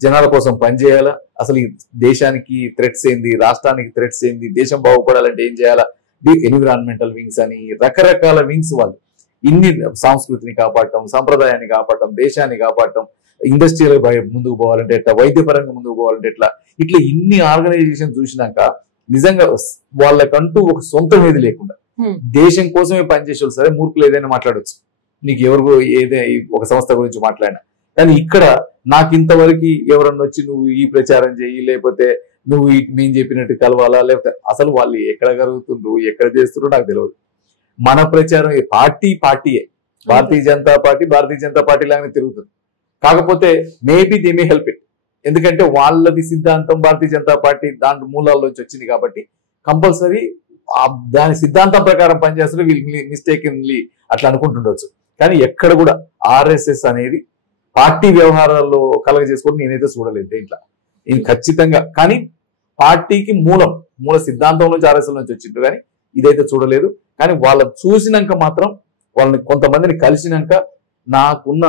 జనాల కోసం పనిచేయాలా, అసలు ఈ దేశానికి థ్రెట్స్ ఏంది, రాష్ట్రానికి థ్రెట్స్ ఏంది, దేశం బాగుపడాలంటే ఏం చేయాలా, ఎన్విరాన్మెంటల్ వింగ్స్ అని రకరకాల వింగ్స్. వాళ్ళు ఇన్ని సంస్కృతిని కాపాడటం, సంప్రదాయాన్ని కాపాడటం, దేశాన్ని కాపాడటం, ఇండస్ట్రియల్ ముందుకు పోవాలంటే ఎట్లా, వైద్యపరంగా ముందుకు పోవాలంటే ఎట్లా, ఇట్లా ఇన్ని ఆర్గనైజేషన్ చూసినాక నిజంగా వాళ్ళకంటూ ఒక సొంతం ఏది లేకుండా దేశం కోసమే పనిచేసే సరే మూర్ఖులు ఏదైనా మాట్లాడవచ్చు, నీకు ఎవరు ఏదైనా ఒక సంస్థ గురించి మాట్లాడినా. కానీ ఇక్కడ నాకు ఇంతవరకు ఎవరన్నా వచ్చి నువ్వు ఈ ప్రచారం చేయి, లేకపోతే నువ్వు నేను చెప్పినట్టు కలవాలా, లేకపోతే అసలు వాళ్ళు ఎక్కడ కలుగుతుండ్రు, ఎక్కడ చేస్తుండ్రో నాకు తెలియదు. మన ప్రచారం పార్టీయే, భారతీయ జనతా పార్టీ లాగానే తిరుగుతుంది. కాకపోతే maybe they may help it, ఎందుకంటే వాళ్ళది సిద్ధాంతం భారతీయ జనతా పార్టీ దాంట్లో మూలాల్లోంచి వచ్చింది కాబట్టి కంపల్సరీ దాని సిద్ధాంతం ప్రకారం పనిచేస్తారు. వీళ్ళు మిస్టేక్లీ అట్లా అనుకుంటుండొచ్చు. కానీ ఎక్కడ కూడా ఆర్ఎస్ఎస్ అనేది పార్టీ వ్యవహారాల్లో కలగజేసుకోవడం నేనైతే చూడలేదు దేంట్లో. ఇది ఖచ్చితంగా కానీ పార్టీకి మూల సిద్ధాంతం నుంచి ఆర్ఎస్ఎస్ నుంచి వచ్చింది, కానీ ఇదైతే చూడలేదు. కానీ వాళ్ళని చూసినాక మాత్రం, వాళ్ళని కొంతమందిని కలిసినాక నాకున్న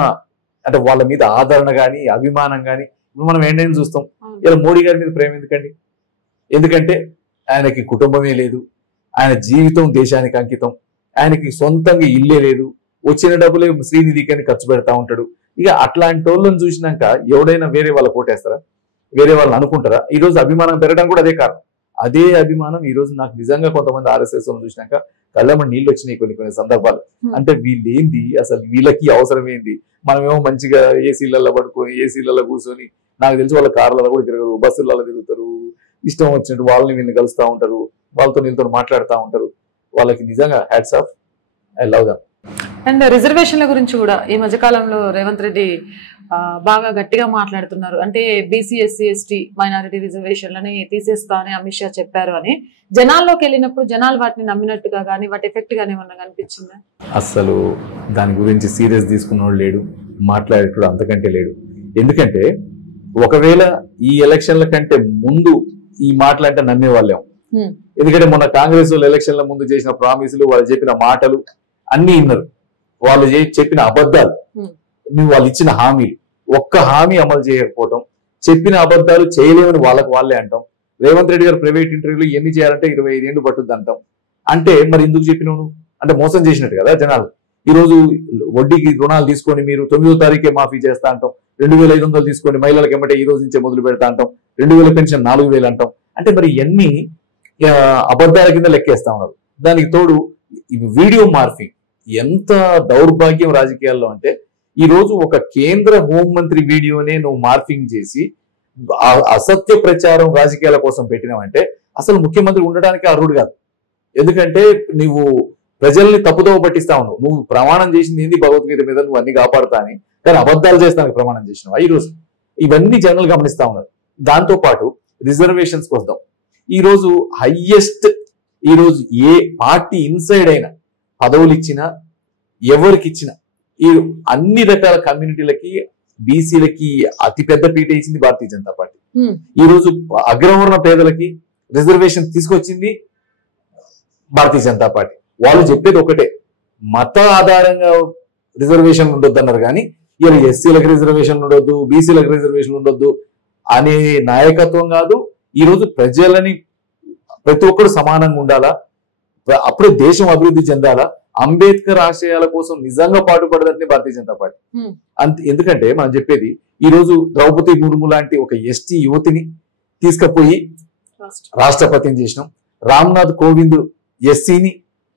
అంటే వాళ్ళ మీద ఆదరణ కానీ అభిమానం కానీ, ఇప్పుడు మనం ఏంటని చూస్తాం. ఇలా మోడీ గారి మీద ప్రేమ ఎందుకండి? ఎందుకంటే ఆయనకి కుటుంబమే లేదు, ఆయన జీవితం దేశానికి అంకితం, ఆయనకి సొంతంగా ఇల్లే లేదు, వచ్చిన డబ్బులే శ్రీనిధికి ఖర్చు పెడతా ఉంటాడు. ఇక అట్లాంటి వాళ్ళని చూసినాక ఎవడైనా వేరే వాళ్ళ కోటేస్తారా, వేరే వాళ్ళని అనుకుంటారా? ఈ రోజు అభిమానం పెరగడం కూడా అదే కారణం. అదే అభిమానం ఈ రోజు నాకు నిజంగా కొంతమంది ఆర్ఎస్ఎస్ చూసినాక కళ్ళమ్మ నీళ్ళు వచ్చినాయి కొన్ని సందర్భాలు. అంటే వీళ్ళేంది అసలు, వీళ్ళకి అవసరం ఏంది? మనమేమో మంచిగా ఏసీలలో పడుకొని ఏసీలలో కూర్చొని, నాకు తెలిసి వాళ్ళ కార్లలో కూడా తిరగరు, బస్సులలో తిరుగుతారు, ఇష్టం వచ్చినట్టు వాళ్ళని వీళ్ళని కలుస్తూ ఉంటారు, వాళ్ళతో వీళ్ళతో మాట్లాడుతూ ఉంటారు. వాళ్ళకి నిజంగా hats off, I love them. And రిజర్వేషన్ల గురించి కూడా ఈ మధ్య కాలంలో రేవంత్ రెడ్డి బాగా గట్టిగా మాట్లాడుతున్నారు. అంటే బీసీ ఎస్సీ ఎస్టీ మైనారిటీ రిజర్వేషన్లని తీసేస్తా అని అమిత్ షా చెప్పారు అని జనాల్లోకి వెళ్ళినప్పుడు జనాలు వాటిని నమ్మినట్టుగా కానీ వాటి ఎఫెక్ట్ గానీ ఏమన్నా కనిపించిందా? అస్సలు దాని గురించి సీరియస్ తీసుకున్నోడు లేడు, మాట్లాడేటోడు అంతకంటే లేడు. ఎందుకంటే ఒకవేళ ఈ ఎలక్షన్ల కంటే ముందు ఈ మాటలంటే నమ్మేవాళ్ళేం. ఎందుకంటే మొన్న కాంగ్రెస్ వాళ్ళు ఎలక్షన్ల ముందు చేసిన ప్రామిసులు, వాళ్ళు చెప్పిన మాటలు అన్ని విన్నారు. వాళ్ళు చెప్పిన అబద్ధాలు, వాళ్ళు ఇచ్చిన హామీలు, ఒక్క హామీ అమలు చేయకపోవటం, చెప్పిన అబద్ధాలు చేయలేమని వాళ్ళే అంటాం. రేవంత్ రెడ్డి గారు ప్రైవేట్ ఇంటర్వ్యూలు ఎన్ని చేయాలంటే 25 ఏళ్ళు పట్టుద్ది అంటాం. అంటే మరి ఎందుకు చెప్పినావు? అంటే మోసం చేసినట్టు కదా జనాలు. ఈ రోజు వడ్డీకి రుణాలు తీసుకొని మీరు 9వ తారీఖే మాఫీ చేస్తా అంటాం, 2500 తీసుకొని మహిళలకు ఏమంటే ఈ రోజు నుంచే మొదలు పెడతా అంటాం, 2000 పెన్షన్ 4000 అంటాం. అంటే మరి ఇవన్నీ అబద్ధాల కింద లెక్కేస్తా ఉన్నారు. దానికి తోడు వీడియో మార్ఫింగ్ ఎంత దౌర్భాగ్యం రాజకీయాల్లో అంటే, ఈ రోజు ఒక కేంద్ర హోంమంత్రి వీడియోనే నువ్వు మార్ఫింగ్ చేసి అసత్య ప్రచారం రాజకీయాల కోసం పెట్టినావంటే అసలు ముఖ్యమంత్రి ఉండడానికి అర్హుడు కాదు. ఎందుకంటే నువ్వు ప్రజల్ని తప్పుదోవ పట్టిస్తా ఉన్నావు. నువ్వు ప్రమాణం చేసింది ఏంది భగవద్గీత మీద, నువ్వు అన్ని కాపాడుతా అని, కానీ అబద్ధాలు చేస్తానికి ప్రమాణం చేసినావు. ఈ రోజు ఇవన్నీ జనాలు గమనిస్తా ఉన్నారు. దాంతో పాటు రిజర్వేషన్స్ కోసం ఈ రోజు హైయెస్ట్, ఈ రోజు ఏ పార్టీ ఇన్సైడ్ అయినా పదవులు ఇచ్చినా ఎవరికి ఇచ్చినా ఈ అన్ని రకాల కమ్యూనిటీలకి బీసీలకి అతిపెద్ద పీట ఇచ్చింది భారతీయ జనతా పార్టీ. ఈ రోజు అగ్రవర్ణ పేదలకి రిజర్వేషన్ తీసుకొచ్చింది భారతీయ జనతా పార్టీ. వాళ్ళు చెప్పేది ఒకటే, మత ఆధారంగా రిజర్వేషన్ ఉండొద్దు అన్నారు. కానీ ఇలా ఎస్సీలకు రిజర్వేషన్ ఉండొద్దు, బీసీలకు రిజర్వేషన్ ఉండొద్దు అనే నాయకత్వం కాదు. ఈ రోజు ప్రజలని ప్రతి ఒక్కరు సమానంగా ఉండాలా, అప్పుడే దేశం అభివృద్ధి చెందాలా, అంబేద్కర్ ఆశయాల కోసం నిజంగా పాటుపడదంటే భారతీయ జనతా పార్టీ. ఎందుకంటే మనం చెప్పేది, ఈ రోజు ద్రౌపది ముర్ము లాంటి ఒక ఎస్టీ యువతిని తీసుకుపోయి రాష్ట్రపతిని చేసినాం, రామ్నాథ్ కోవింద్ ఎస్సీని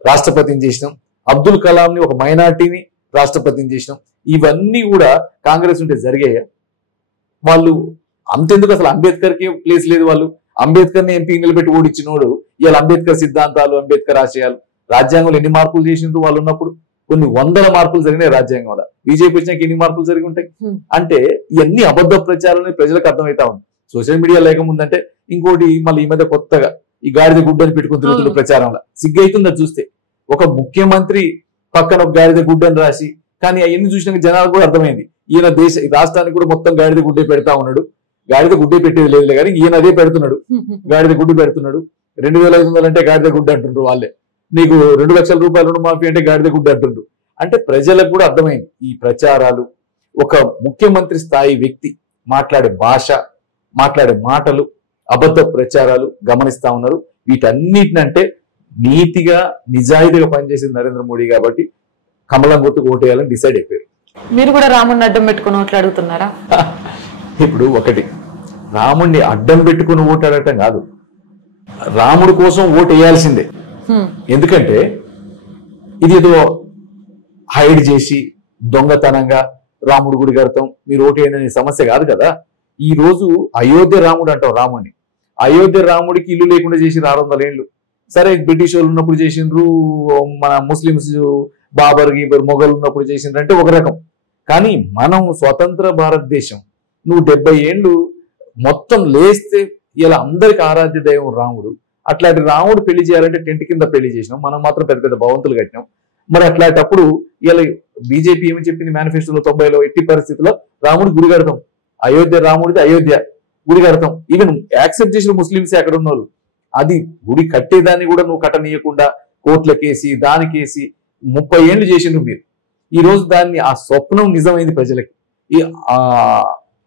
రాష్ట్రపతిని చేసినాం, అబ్దుల్ కలాంని ఒక మైనార్టీని రాష్ట్రపతిని చేసినాం. ఇవన్నీ కూడా కాంగ్రెస్ ఉంటే జరిగాయా? వాళ్ళు అంతెందుకు, అసలు అంబేద్కర్కి ప్లేస్ లేదు. వాళ్ళు అంబేద్కర్ని ఎంపీ నిలబెట్టి ఓడించినోడు ఇలా అంబేద్కర్ సిద్ధాంతాలు, అంబేద్కర్ ఆశయాలు, రాజ్యాంగంలో ఎన్ని మార్పులు చేసినట్టు వాళ్ళు ఉన్నప్పుడు కొన్ని 100 మార్పులు జరిగినాయి రాజ్యాంగం వల్ల. బీజేపీ వచ్చినాక ఎన్ని మార్పులు జరిగి ఉంటాయి? అంటే ఇవన్నీ అబద్ధ ప్రచారాలని ప్రజలకు అర్థమవుతా ఉంది. సోషల్ మీడియా లేకముందంటే ఇంకోటి మళ్ళీ ఈ మధ్య కొత్తగా ఈ గాడిద గుడ్డని పెట్టుకుని తిరుగుతున్న ప్రచారంలో సిగ్గైతుంది అది చూస్తే. ఒక ముఖ్యమంత్రి పక్కన ఒక గాడిద గుడ్డని రాసి, కానీ అవన్నీ చూసినాక జనాలకు కూడా అర్థమైంది ఈయన రాష్ట్రానికి కూడా మొత్తం గాడిద గుడ్డే పెడతా ఉన్నాడు. గాడిద గుడ్డే పెట్టేది లేదు కానీ ఈయన అదే పెడుతున్నాడు, గాడిద గుడ్డు పెడుతున్నాడు. 2500 అంటే గాడిద గుడ్డ అంటుండ్రు వాళ్ళే. నీకు 2 లక్షల రూపాయలు రుణమాఫీ అంటే గాడిద గుడ్డ అంటుండ్రు. అంటే ప్రజలకు కూడా అర్థమైంది ఈ ప్రచారాలు. ఒక ముఖ్యమంత్రి స్థాయి వ్యక్తి మాట్లాడే భాష, మాట్లాడే మాటలు, అబద్ధ ప్రచారాలు గమనిస్తా ఉన్నారు. వీటన్నిటినంటే నీతిగా నిజాయితీగా పనిచేసింది నరేంద్ర మోడీ కాబట్టి కమలం గుర్తుకు ఓటేయాలని డిసైడ్ అయిపోయారు. మీరు కూడా రాముడిని అడ్డం పెట్టుకుని ఓట్లు అడుగుతున్నారా? ఇప్పుడు ఒకటి, రాముడిని అడ్డం పెట్టుకుని ఓటు అడగటం కాదు, రాముడి కోసం ఓటు వేయాల్సిందే. ఎందుకంటే ఇది ఏదో హైడ్ చేసి దొంగతనంగా రాముడి గుడి కడతాం మీరు ఓటు వేయండి అనే సమస్య కాదు కదా. ఈ రోజు అయోధ్య రాముడు అంటాం రాముడిని. అయోధ్య రాముడికి ఇల్లు లేకుండా చేసి 600 ఏళ్ళు. సరే బ్రిటిష్ వాళ్ళు ఉన్నప్పుడు చేసిండ్రు, మన ముస్లిమ్స్ బాబర్ గీబర్ మొఘలు ఉన్నప్పుడు చేసిండ్రు అంటే ఒక రకం. కానీ మనం స్వతంత్ర భారతదేశం, నువ్వు 70 ఏళ్ళు మొత్తం లేస్తే ఇలా అందరికి ఆరాధ్య దైవం రాముడు. అట్లాంటి రాముడు పెళ్లి చేయాలంటే టెంట్ కింద పెళ్లి చేసినాం, మనం మాత్రం పెద్ద పెద్ద భవంతులు కట్టినాం. మరి అట్లాంటప్పుడు ఇలా బీజేపీ ఏమని చెప్పింది మేనిఫెస్టోలో 90లో, ఎట్టి పరిస్థితుల్లో రాముడి గుడి కడతాం, అయోధ్య రాముడిది అయోధ్య గుడి కడతాం. ఈవెన్ యాక్సెప్ట్ చేసిన ముస్లింస్ అక్కడ ఉన్నారు. అది గుడి కట్టేదాన్ని కూడా నువ్వు కట్టనీయకుండా కోట్లకేసి దానికేసి 30 ఏళ్ళు చేసిండ్రు మీరు. ఈ రోజు దాన్ని ఆ స్వప్నం నిజమైంది ప్రజలకి. ఈ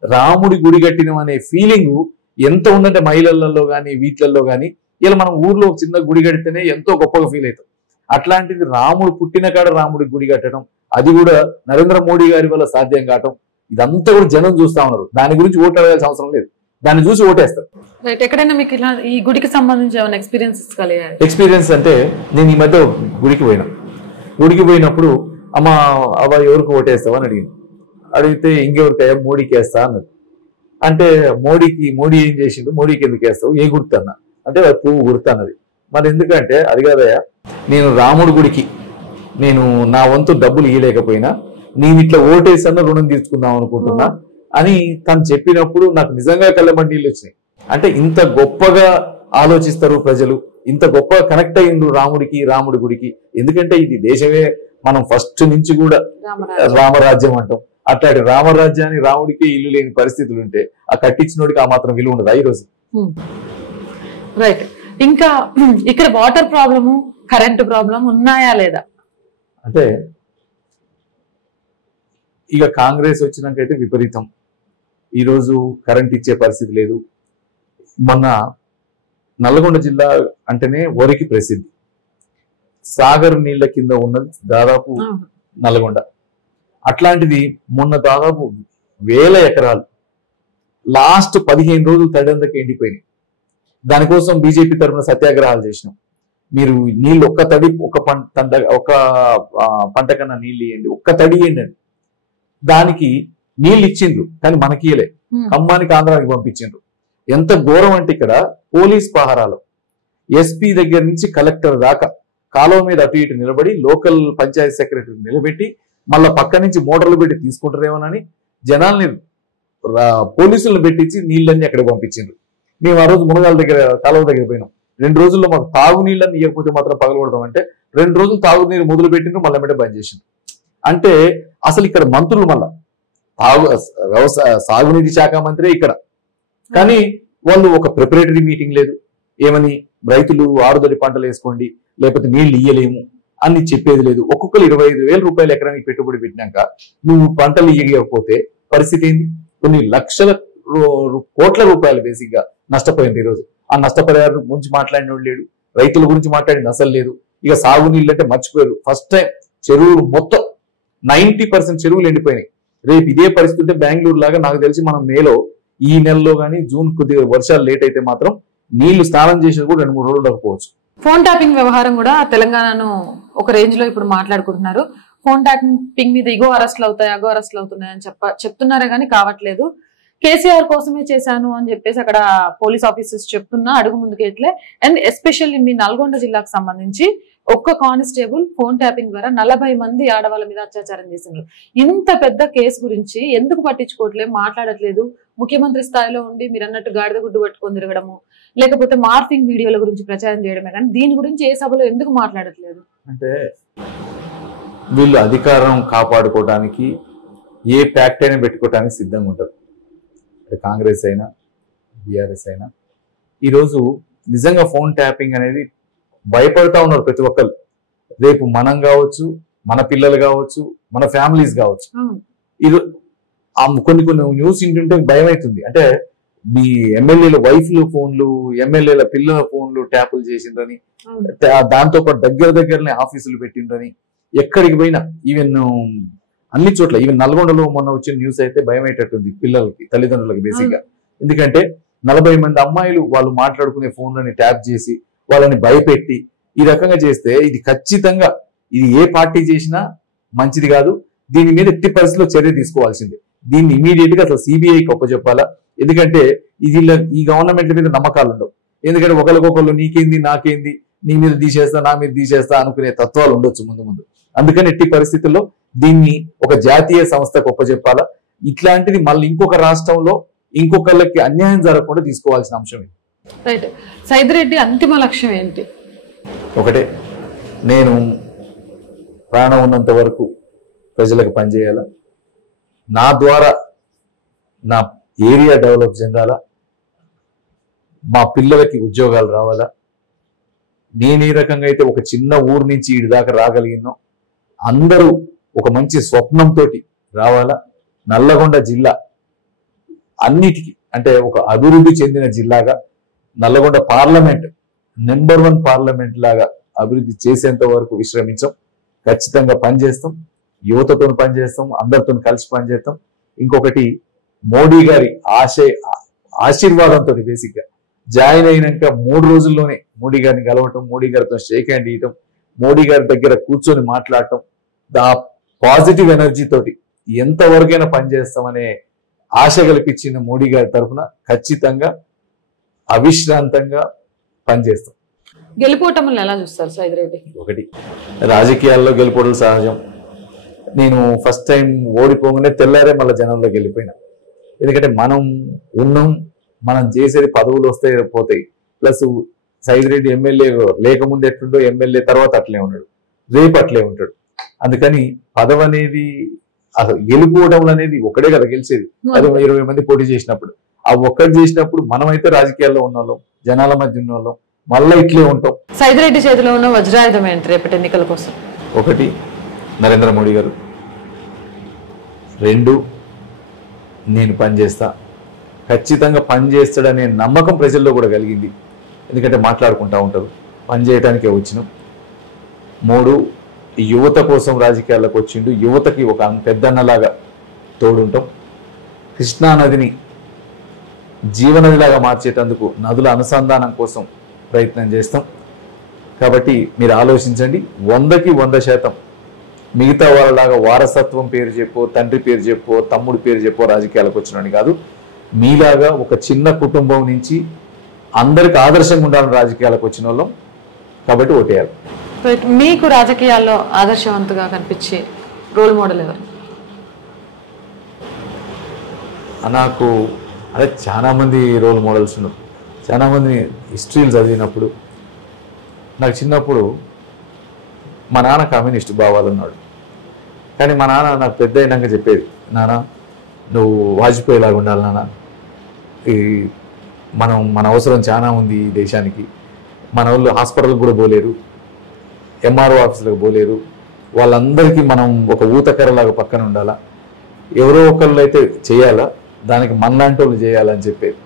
రాముడి గుడి కట్టినం అనే ఫీలింగ్ ఎంత ఉందంటే మహిళలలో కానీ వీటిలలో కానీ. ఇలా మనం ఊర్లో చిన్న గుడి కడితేనే ఎంతో గొప్పగా ఫీల్ అవుతాం. అట్లాంటిది రాముడు పుట్టిన కాడ రాముడి గుడి కట్టడం, అది కూడా నరేంద్ర మోడీ గారి వల్ల సాధ్యం కావటం, ఇదంతా కూడా జనం చూస్తా ఉన్నారు. దాని గురించి ఓటు అడగాల్సిన అవసరం లేదు. దాన్ని చూసి ఓటేస్తారు. ఎక్కడైనా మీకు ఇలా ఈ గుడికి సంబంధించి ఏమైనా ఎక్స్పీరియన్సెస్ కలిగాయి? ఎక్స్పీరియన్స్ అంటే నేను ఈ మధ్య గుడికి పోయినప్పుడు అమ్మ అవ్వ ఎవరికి ఓటేస్తావు అని అడిగితే ఇంకెవరికయ్యా మోడీకి వేస్తా అన్నది. అంటే మోడీ ఏం చేసిండు, మోడీకి ఎందుకు వేస్తావు, ఏ గుర్తు అన్న అంటే పువ్వు గుర్తు అన్నది. మరి ఎందుకంటే అది కాదయ్యా, నేను రాముడి గుడికి నేను నా వంతు డబ్బులు ఇవ్వలేకపోయినా నేను ఇట్లా ఓటేసన్నా రుణం తీర్చుకుందాం అనుకుంటున్నా అని తను చెప్పినప్పుడు నాకు నిజంగా కళ్ళమంటి నీళ్ళు వచ్చినాయి. అంటే ఇంత గొప్పగా ఆలోచిస్తారు ప్రజలు, ఇంత గొప్పగా కనెక్ట్ అయ్యిండ్రు రాముడి గుడికి. ఎందుకంటే ఇది దేశమే మనం ఫస్ట్ నుంచి కూడా రామరాజ్యం అంటాం. అట్లాంటి రామరాజ్యాన్ని రాముడికి ఇల్లు లేని పరిస్థితులు ఉంటే ఆ కట్టించినోడికి ఆ మాత్రం విలువ ఉండదు ఈ రోజు. రైట్. ఇంకా ఇక్కడ వాటర్ ప్రాబ్లము, కరెంటు ప్రాబ్లం ఉన్నాయా లేదా? అంటే ఇక కాంగ్రెస్ వచ్చినాకైతే విపరీతం. ఈరోజు కరెంట్ ఇచ్చే పరిస్థితి లేదు. మొన్న నల్గొండ జిల్లా అంటేనే వరికి ప్రసిద్ధి. సాగర్ నీళ్ల కింద ఉన్నది దాదాపు నల్గొండ. అట్లాంటిది మొన్న దాదాపు 1000 ఎకరాలు లాస్ట్ 15 రోజులు తడందకి ఎండిపోయినాయి. దానికోసం బీజేపీ తరఫున సత్యాగ్రహాలు చేసినాం. మీరు నీళ్ళు ఒక్క తడి ఒక పంట కన్నా నీళ్ళు ఇవ్వండి, ఒక్క తడి ఇవ్వండి అని. దానికి నీళ్ళు ఇచ్చిండ్రు కానీ మనకి ఇయలే, ఖమ్మానికి ఆంధ్రాకి పంపించిండ్రు. ఎంత ఘోరం అంటే ఇక్కడ పోలీస్ పహారాలు ఎస్పీ దగ్గర నుంచి కలెక్టర్ దాకా కాలువ మీద అటు ఇటు నిలబడి లోకల్ పంచాయతీ సెక్రటరీ నిలబెట్టి మళ్ళా పక్క నుంచి మోటార్లు పెట్టి తీసుకుంటారేమోనని జనాల్ని పోలీసులను పెట్టించి నీళ్ళన్నీ అక్కడ పంపించిండ్రు. మేము ఆ రోజు మునగాల దగ్గర కాలువ దగ్గర పోయినాం. 2 రోజుల్లో మాకు తాగునీళ్ళని ఇవ్వకపోతే మాత్రం పగలగొడతాం అంటే 2 రోజులు తాగునీరు మొదలు పెట్టిండ్రు, మళ్ళీ వెంటనే బంద్ చేసిండ్రు. అంటే అసలు ఇక్కడ మంత్రులు మళ్ళా సాగునీటి శాఖ మంత్రి ఇక్కడ, కానీ వాళ్ళు ఒక ప్రిపరేటరీ మీటింగ్ లేదు. ఏమని రైతులు ఆరుదడి పంటలు వేసుకోండి లేకపోతే నీళ్లు ఇయ్యలేము అని చెప్పేది లేదు. ఒక్కొక్కరు 25,000 రూపాయలు ఎకరానికి పెట్టుబడి పెట్టినాక నువ్వు పంటలు ఇయ్యకపోతే పరిస్థితి ఏంది? కొన్ని లక్షల కోట్ల రూపాయలు బేసిక్ గా నష్టపోయింది. ఈరోజు ఆ నష్టపరిహారం గురించి మాట్లాడిన లేడు, రైతుల గురించి మాట్లాడింది అసలు లేదు. ఇక సాగునీళ్ళు అంటే మర్చిపోయారు. ఫస్ట్ టైం చెరువులు మొత్తం 90% చెరువులు ఎండిపోయినాయి. రేపు ఇదే పరిస్థితి ఉంటే బెంగళూరు లాగా నాకు తెలిసి మనం మేలో ఈ నెలలో కానీ జూన్ కొద్దిగా వర్షాలు లేట్ అయితే మాత్రం నీళ్లు స్నానం చేసేది కూడా 2-3 రోజులు ఉండకపోవచ్చు. ఫోన్ ట్యాపింగ్ వ్యవహారం కూడా తెలంగాణను ఒక రేంజ్ లో ఇప్పుడు మాట్లాడుకుంటున్నారు. ఫోన్ ట్యాపింగ్ మీద ఇగో అరెస్ట్లు అవుతాయి, అగో అరెస్ట్లు అవుతున్నాయి అని చెప్తున్నారే కానీ కావట్లేదు. కేసీఆర్ కోసమే చేశాను అని చెప్పేసి అక్కడ పోలీస్ ఆఫీసర్స్ చెప్తున్నా అడుగు ముందుకెట్లే. అండ్ ఎస్పెషల్లీ మీ నల్గొండ జిల్లాకు సంబంధించి ఒక్క కానిస్టేబుల్ ఫోన్ ట్యాపింగ్ ద్వారా 40 మంది ఆడవాళ్ళ మీద అత్యాచారం చేసినారు. ఇంత పెద్ద కేసు గురించి ఎందుకు పట్టించుకోవట్లేదు, మాట్లాడట్లేదు? ముఖ్యమంత్రి స్థాయిలో ఉండి మీరు అన్నట్టు గాడిద గుడ్డు పట్టుకొని తిరగడము లేకపోతే మార్ఫింగ్ వీడియోల గురించి ప్రచారం చేయడమే కానీ దీని గురించి ఏ సభలో ఎందుకు మాట్లాడట్లేదు? అంటే వీళ్ళు అధికారం కాపాడుకోవడానికి ఏ ప్యాక్ట్ అయినా పెట్టుకోవడానికి సిద్ధంగా ఉంటారు. కాంగ్రెస్ అయినా బీఆర్ఎస్ అయినా ఈరోజు నిజంగా ఫోన్ ట్యాపింగ్ అనేది భయపడతా ఉన్నారు ప్రతి ఒక్కరు. రేపు మనం కావచ్చు, మన పిల్లలు కావచ్చు, మన ఫ్యామిలీస్ కావచ్చు. ఇది కొన్ని న్యూస్ ఇంటుంటే భయం అవుతుంది. అంటే మీ ఎమ్మెల్యేల వైఫ్లు ఫోన్లు, ఎమ్మెల్యేల పిల్లల ఫోన్లు ట్యాపులు చేసిండ్రని, దాంతో పాటు దగ్గరనే ఆఫీసులు పెట్టిండ్రని, ఎక్కడికి పోయినా ఈవెన్ అన్ని చోట్ల, ఈవెన్ నల్గొండలో మొన్న వచ్చిన న్యూస్ అయితే భయం అయ్యేటట్టుంది పిల్లలకి, తల్లిదండ్రులకి బేసిక్ గా. ఎందుకంటే 40 మంది అమ్మాయిలు వాళ్ళు మాట్లాడుకునే ఫోన్లని ట్యాప్ చేసి వాళ్ళని భయపెట్టి ఈ రకంగా చేస్తే ఇది ఖచ్చితంగా ఇది ఏ పార్టీ చేసినా మంచిది కాదు. దీని మీద ఎట్టి పరిస్థితిలో చర్య తీసుకోవాల్సిందే. దీన్ని ఇమీడియట్ గా అసలు సిబిఐకి ఒప్పచెప్పాలా. ఎందుకంటే ఇది ఈ గవర్నమెంట్ల మీద నమ్మకాలు ఉండవు. ఎందుకంటే ఒకరికొకళ్ళు నీకేంది నాకేంది, నీ మీద తీసేస్తా నా మీద తీసేస్తా అనుకునే తత్వాలు ఉండొచ్చు ముందు. అందుకని ఎట్టి పరిస్థితుల్లో దీన్ని ఒక జాతీయ సంస్థకు ఒప్పచెప్పాలా. ఇట్లాంటిది మళ్ళీ ఇంకొక రాష్ట్రంలో ఇంకొకళ్ళకి అన్యాయం జరగకుండా తీసుకోవాల్సిన అంశం ఇది. రైట్. సైదిరెడ్డి అంతిమ లక్ష్యం ఏంటి? ఒకటే, నేను ప్రాణం ఉన్నంత వరకు ప్రజలకు పనిచేయాలా, నా ద్వారా నా ఏరియా డెవలప్ చెందాలా, మా పిల్లలకి ఉద్యోగాలు రావాలా. నేను ఈ రకంగా అయితే ఒక చిన్న ఊరు నుంచి ఈడి దాకా రాగలిగినో అందరూ ఒక మంచి స్వప్నంతో రావాలా. నల్లగొండ జిల్లా అన్నిటికీ అంటే ఒక అభివృద్ధి చెందిన జిల్లాగా నల్లగొండ పార్లమెంట్ నెంబర్ 1 పార్లమెంట్ లాగా అభివృద్ధి చేసేంత వరకు విశ్రమించాం. ఖచ్చితంగా పనిచేస్తాం, యువతతో పనిచేస్తాం, అందరితో కలిసి పనిచేస్తాం. ఇంకొకటి, మోడీ గారి ఆశీర్వాదంతో బేసిక్ గా జాయిన్ అయినాక 3 రోజుల్లోనే మోడీ గారిని కలవటం, మోడీ గారితో షేక్ హ్యాండ్ ఇవ్వటం, మోడీ గారి దగ్గర కూర్చొని మాట్లాడటం, ఆ పాజిటివ్ ఎనర్జీ తోటి ఎంతవరకైనా పనిచేస్తామనే ఆశ కల్పించిన మోడీ గారి తరఫున ఖచ్చితంగా అవిశ్రాంతంగా పనిచేస్తాం. గెలుపోటములను ఎలా చూస్తారు సైదిరెడ్డి? ఒకటి, రాజకీయాల్లో గెలుపోవడం సహజం. నేను ఫస్ట్ టైం ఓడిపోగానే తెల్లారే మళ్ళీ జనంలోకి వెళ్ళిపోయినా. ఎందుకంటే మనం ఉన్నాం, మనం చేసేది పదవులు వస్తాయి పోతాయి. ప్లస్ సైదిరెడ్డి ఎమ్మెల్యే లేకముందు ఎట్లుండో ఎమ్మెల్యే తర్వాత అట్లే ఉన్నాడు, రేపు అట్లే ఉంటాడు. అందుకని పదవి అనేది అసలు గెలుపోవడం అనేది ఒకటే కదా గెలిచేది. అది 20 మంది పోటీ చేసినప్పుడు ఆ ఒక్కటి చేసినప్పుడు మనమైతే రాజకీయాల్లో ఉన్న వాళ్ళం, జనాల మధ్య ఉన్న వాళ్ళం, మళ్ళీ ఇట్లే ఉంటాం. సైదిరెడ్డి చేతిలో ఉన్న వజ్రాయుధం ఏంటి రేపటి ఎన్నికల కోసం? ఒకటి, నరేంద్ర మోడీ గారు. 2, నేను పనిచేస్తా, ఖచ్చితంగా పనిచేస్తాడనే నమ్మకం ప్రజల్లో కూడా కలిగింది. ఎందుకంటే మాట్లాడుకుంటూ ఉంటారు, పని చేయడానికే వచ్చినాం. 3, యువత కోసం రాజకీయాల్లోకి వచ్చిండు, యువతకి ఒక పెద్దన్నలాగా తోడుంటాం. కృష్ణానదిని జీవనదిలాగా మార్చేటందుకు నదుల అనుసంధానం కోసం ప్రయత్నం చేస్తాం. కాబట్టి మీరు ఆలోచించండి, 100కి 100% మిగతా వాళ్ళలాగా వారసత్వం పేరు చెప్పో, తండ్రి పేరు చెప్పో, తమ్ముడి పేరు చెప్పో రాజకీయాలకు వచ్చినని కాదు. మీలాగా ఒక చిన్న కుటుంబం నుంచి అందరికి ఆదర్శంగా ఉండాలని రాజకీయాలకు వచ్చిన వాళ్ళం. కాబట్టి ఓటేయాలి. మీకు రాజకీయాల్లో ఆదర్శవంతంగా కనిపించే రోల్ మోడల్ ఎవరు? నాకు అదే చాలా మంది రోల్ మోడల్స్ ఉన్నారు. చాలా మంది హిస్టరీలు చదివినప్పుడు నాకు చిన్నప్పుడు మా నాన్న కమ్యూనిస్ట్ భావాలు ఉన్నాడు. కానీ మా నాన్న నాకు పెద్ద అయినాక చెప్పేది, నాన్న నువ్వు వాజ్పేయి లాగా ఉండాలి నాన్న, ఈ మన అవసరం చాలా ఉంది ఈ దేశానికి, మన వాళ్ళు హాస్పిటల్కి కూడా పోలేరు, ఎంఆర్ఓ ఆఫీసులకు పోలేరు, వాళ్ళందరికీ మనం ఒక ఊతకర్రలాగా పక్కన ఉండాలా, ఎవరో ఒకళ్ళు అయితే చేయాలా, దానికి మనలాంటి వాళ్ళు చేయాలని చెప్పేది.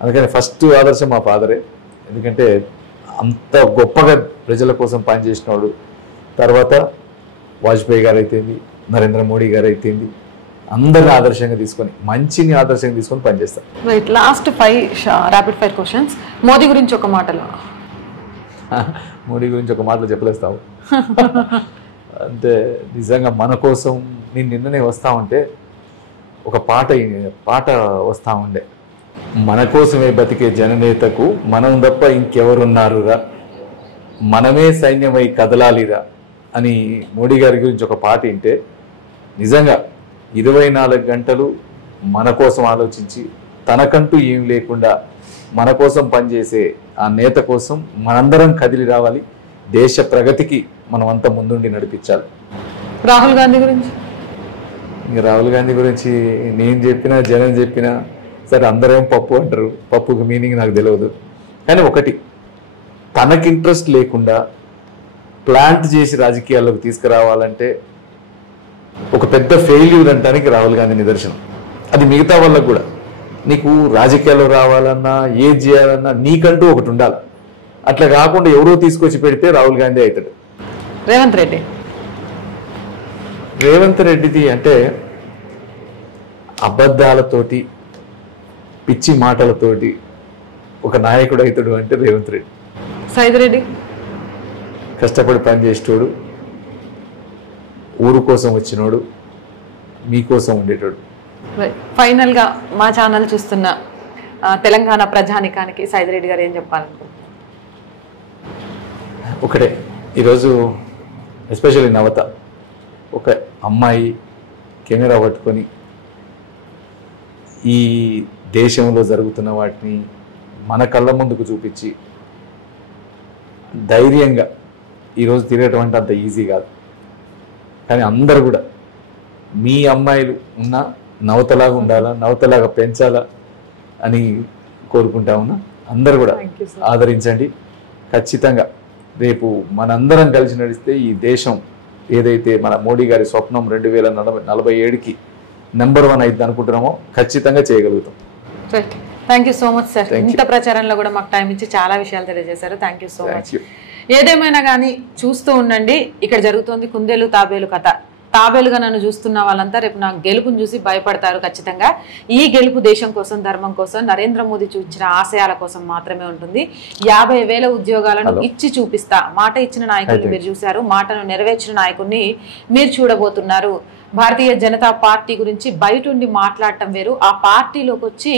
అందుకని ఫస్ట్ ఆదర్శం మా ఫాదరే. ఎందుకంటే అంత గొప్పగా ప్రజల కోసం పనిచేసినవాడు. తర్వాత వాజ్పేయి గారు అయితేంది, నరేంద్ర మోడీ గారు అయితేంది, అందరిని ఆదర్శంగా తీసుకొని, మంచిని ఆదర్శంగా తీసుకొని పనిచేస్తారు. Right, last 5 rapid fire questions. Modi గురించి ఒక మాటలో. మోడీ గురించి ఒక మాటలో చెప్పలేస్తావు అంటే నిజంగా మన కోసం నేను నిన్ననే వస్తా ఉంటే ఒక పాట వస్తా ఉండే, మన కోసమే బతికే జననేతకు మనం తప్ప ఇంకెవరున్నారురా, మనమే సైన్యమై కదలాలిరా అని మోడీ గారి గురించి ఒక పాట వింటే నిజంగా 24 గంటలు మన కోసం ఆలోచించి తనకంటూ ఏం లేకుండా మన కోసం పనిచేసే ఆ నేత కోసం మనందరం కదిలి రావాలి. దేశ ప్రగతికి మనం అంతా ముందుండి నడిపించాలి. రాహుల్ గాంధీ గురించి? ఇంకా రాహుల్ గాంధీ గురించి నేను చెప్పినా జనం చెప్పినా సరే అందరేం పప్పు అంటారు, పప్పుకి మీనింగ్ నాకు తెలియదు. కానీ ఒకటి, తనకి ఇంట్రెస్ట్ లేకుండా ప్లాంట్ చేసి రాజకీయాల్లోకి తీసుకురావాలంటే ఒక పెద్ద ఫెయిల్యూర్ అంటానికి రాహుల్ గాంధీ నిదర్శనం. అది మిగతా వాళ్ళకు కూడా, నీకు రాజకీయాల్లో రావాలన్నా ఏది చేయాలన్నా నీకంటూ ఒకటి ఉండాలి. అట్లా కాకుండా ఎవరో తీసుకొచ్చి పెడితే రాహుల్ గాంధీ అవుతాడు. రేవంత్ రెడ్డిది అంటే అబద్ధాలతోటి పిచ్చి మాటలతోటి ఒక నాయకుడు అవుతాడు అంటే రేవంత్ రెడ్డి. సైదిరెడ్డి కష్టపడి పనిచేసేటోడు, ఊరు కోసం వచ్చినోడు, మీకోసం ఉండేటోడు. ఫైనల్ గా మా ఛానల్ చూస్తున్న తెలంగాణ ప్రజానికానికి సైదిరెడ్డి గారు ఏం చెప్పాలనుకుంటున్నారు? ఒకటే, ఈరోజు ఎస్పెషల్లీ నవత ఒక అమ్మాయి కెమెరా పట్టుకొని ఈ దేశంలో జరుగుతున్న వాటిని మన కళ్ళ ముందుకు చూపించి ధైర్యంగా ఈరోజు తిరగటం అంటే అంత ఈజీ కాదు. కానీ అందరు కూడా మీ అమ్మాయిలు ఉన్న నవతలాగా ఉండాలా, నవతలాగా పెంచాలా అని కోరుకుంటా ఉన్నా. అందరు కూడా ఆదరించండి. ఖచ్చితంగా రేపు మనందరం కలిసి నడిస్తే ఈ దేశం ఏదైతే మన మోడీ గారి స్వప్నం 2047కి నెంబర్ 1 అయితే అనుకుంటున్నామో ఖచ్చితంగా చేయగలుగుతాం. Thank you so much sir. ఇంత ప్రచారంలో కూడా మాకు టైం ఇచ్చి చాలా విషయాలు తెలియజేశారు. Thank you so much. ఏదేమైనా కానీ చూస్తూ ఉండండి, ఇక్కడ జరుగుతోంది కుందేలు తాబేలు కథ. తాబేలుగా నన్ను చూస్తున్న వాళ్ళంతా రేపు నా గెలుపుని చూసి భయపడతారు ఖచ్చితంగా. ఈ గెలుపు దేశం కోసం, ధర్మం కోసం, నరేంద్ర మోదీ చూపించిన ఆశయాల కోసం మాత్రమే ఉంటుంది. 50,000 ఉద్యోగాలను ఇచ్చి చూపిస్తా, మాట ఇచ్చిన నాయకుడిని మీరు చూశారు, మాటను నెరవేర్చిన నాయకుడిని మీరు చూడబోతున్నారు. భారతీయ జనతా పార్టీ గురించి బయట ఉండి మాట్లాడటం వేరు, ఆ పార్టీలోకి వచ్చి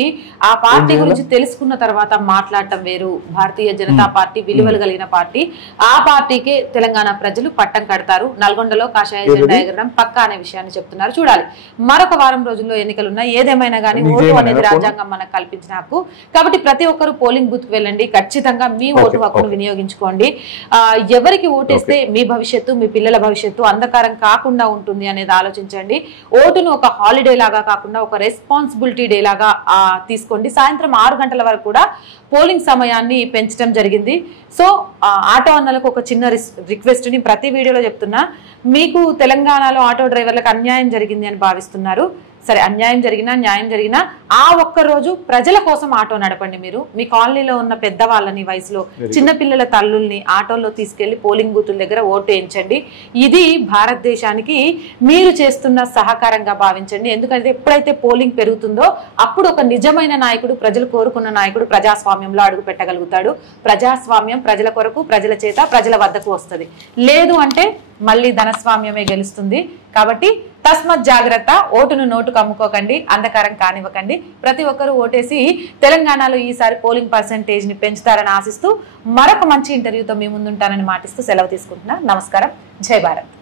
ఆ పార్టీ గురించి తెలుసుకున్న తర్వాత మాట్లాడటం వేరు. భారతీయ జనతా పార్టీ విలువలు కలిగిన పార్టీ. ఆ పార్టీకే తెలంగాణ ప్రజలు పట్టం కడతారు. నల్గొండలో కాషాయ జెండా ఎగరడం పక్కా అనే విషయాన్ని చెప్తున్నారు. చూడాలి, మరొక వారం రోజుల్లో ఎన్నికలున్నాయి. ఏదేమైనా కానీ ఓటు అనేది రాజ్యాంగం మనకు కల్పించిన హక్కు. కాబట్టి ప్రతి ఒక్కరు పోలింగ్ బూత్ కు వెళ్ళండి, ఖచ్చితంగా మీ ఓటు హక్కును వినియోగించుకోండి. ఎవరికి ఓటేస్తే మీ భవిష్యత్తు, మీ పిల్లల భవిష్యత్తు అంధకారం కాకుండా ఉంటుంది అనేది ఆలోచన. ఓటును ఒక హాలిడే లాగా కాకుండా ఒక రెస్పాన్సిబిలిటీ డే లాగా తీసుకోండి. సాయంత్రం 6 గంటల వరకు కూడా పోలింగ్ సమయాన్ని పెంచడం జరిగింది. సో ఆటో అన్నలకు ఒక చిన్న రిక్వెస్ట్ ని ప్రతి వీడియోలో చెప్తున్నా, మీకు తెలంగాణలో ఆటో డ్రైవర్లకు అన్యాయం జరిగింది అని భావిస్తున్నారు. సరే, అన్యాయం జరిగినా న్యాయం జరిగినా ఆ ఒక్క రోజు ప్రజల కోసం ఆటో నడపండి. మీరు మీ కాలనీలో ఉన్న పెద్దవాళ్ళని, వయసులో చిన్నపిల్లల తల్లుల్ని ఆటోలో తీసుకెళ్లి పోలింగ్ బూతుల దగ్గర ఓటు వేయించండి. ఇది భారతదేశానికి మీరు చేస్తున్న సహకారంగా భావించండి. ఎందుకంటే ఎప్పుడైతే పోలింగ్ పెరుగుతుందో అప్పుడు ఒక నిజమైన నాయకుడు, ప్రజలు కోరుకున్న నాయకుడు ప్రజాస్వామ్యంలో అడుగు పెట్టగలుగుతాడు. ప్రజాస్వామ్యం ప్రజల కొరకు, ప్రజల చేత, ప్రజల వద్దకు వస్తుంది. లేదు అంటే మళ్ళీ ధనస్వామ్యమే గెలుస్తుంది. కాబట్టి తస్మత్ జాగ్రత్త, ఓటును నోటుకు అమ్ముకోకండి, అంధకారం కానివ్వకండి. ప్రతి ఒక్కరూ ఓటేసి తెలంగాణలో ఈసారి పోలింగ్ పర్సెంటేజ్ ని పెంచుతారని ఆశిస్తూ మరొక మంచి ఇంటర్వ్యూతో మీ ముందుంటానని మాటిస్తూ సెలవు తీసుకుంటున్నా. నమస్కారం. జై భారత్.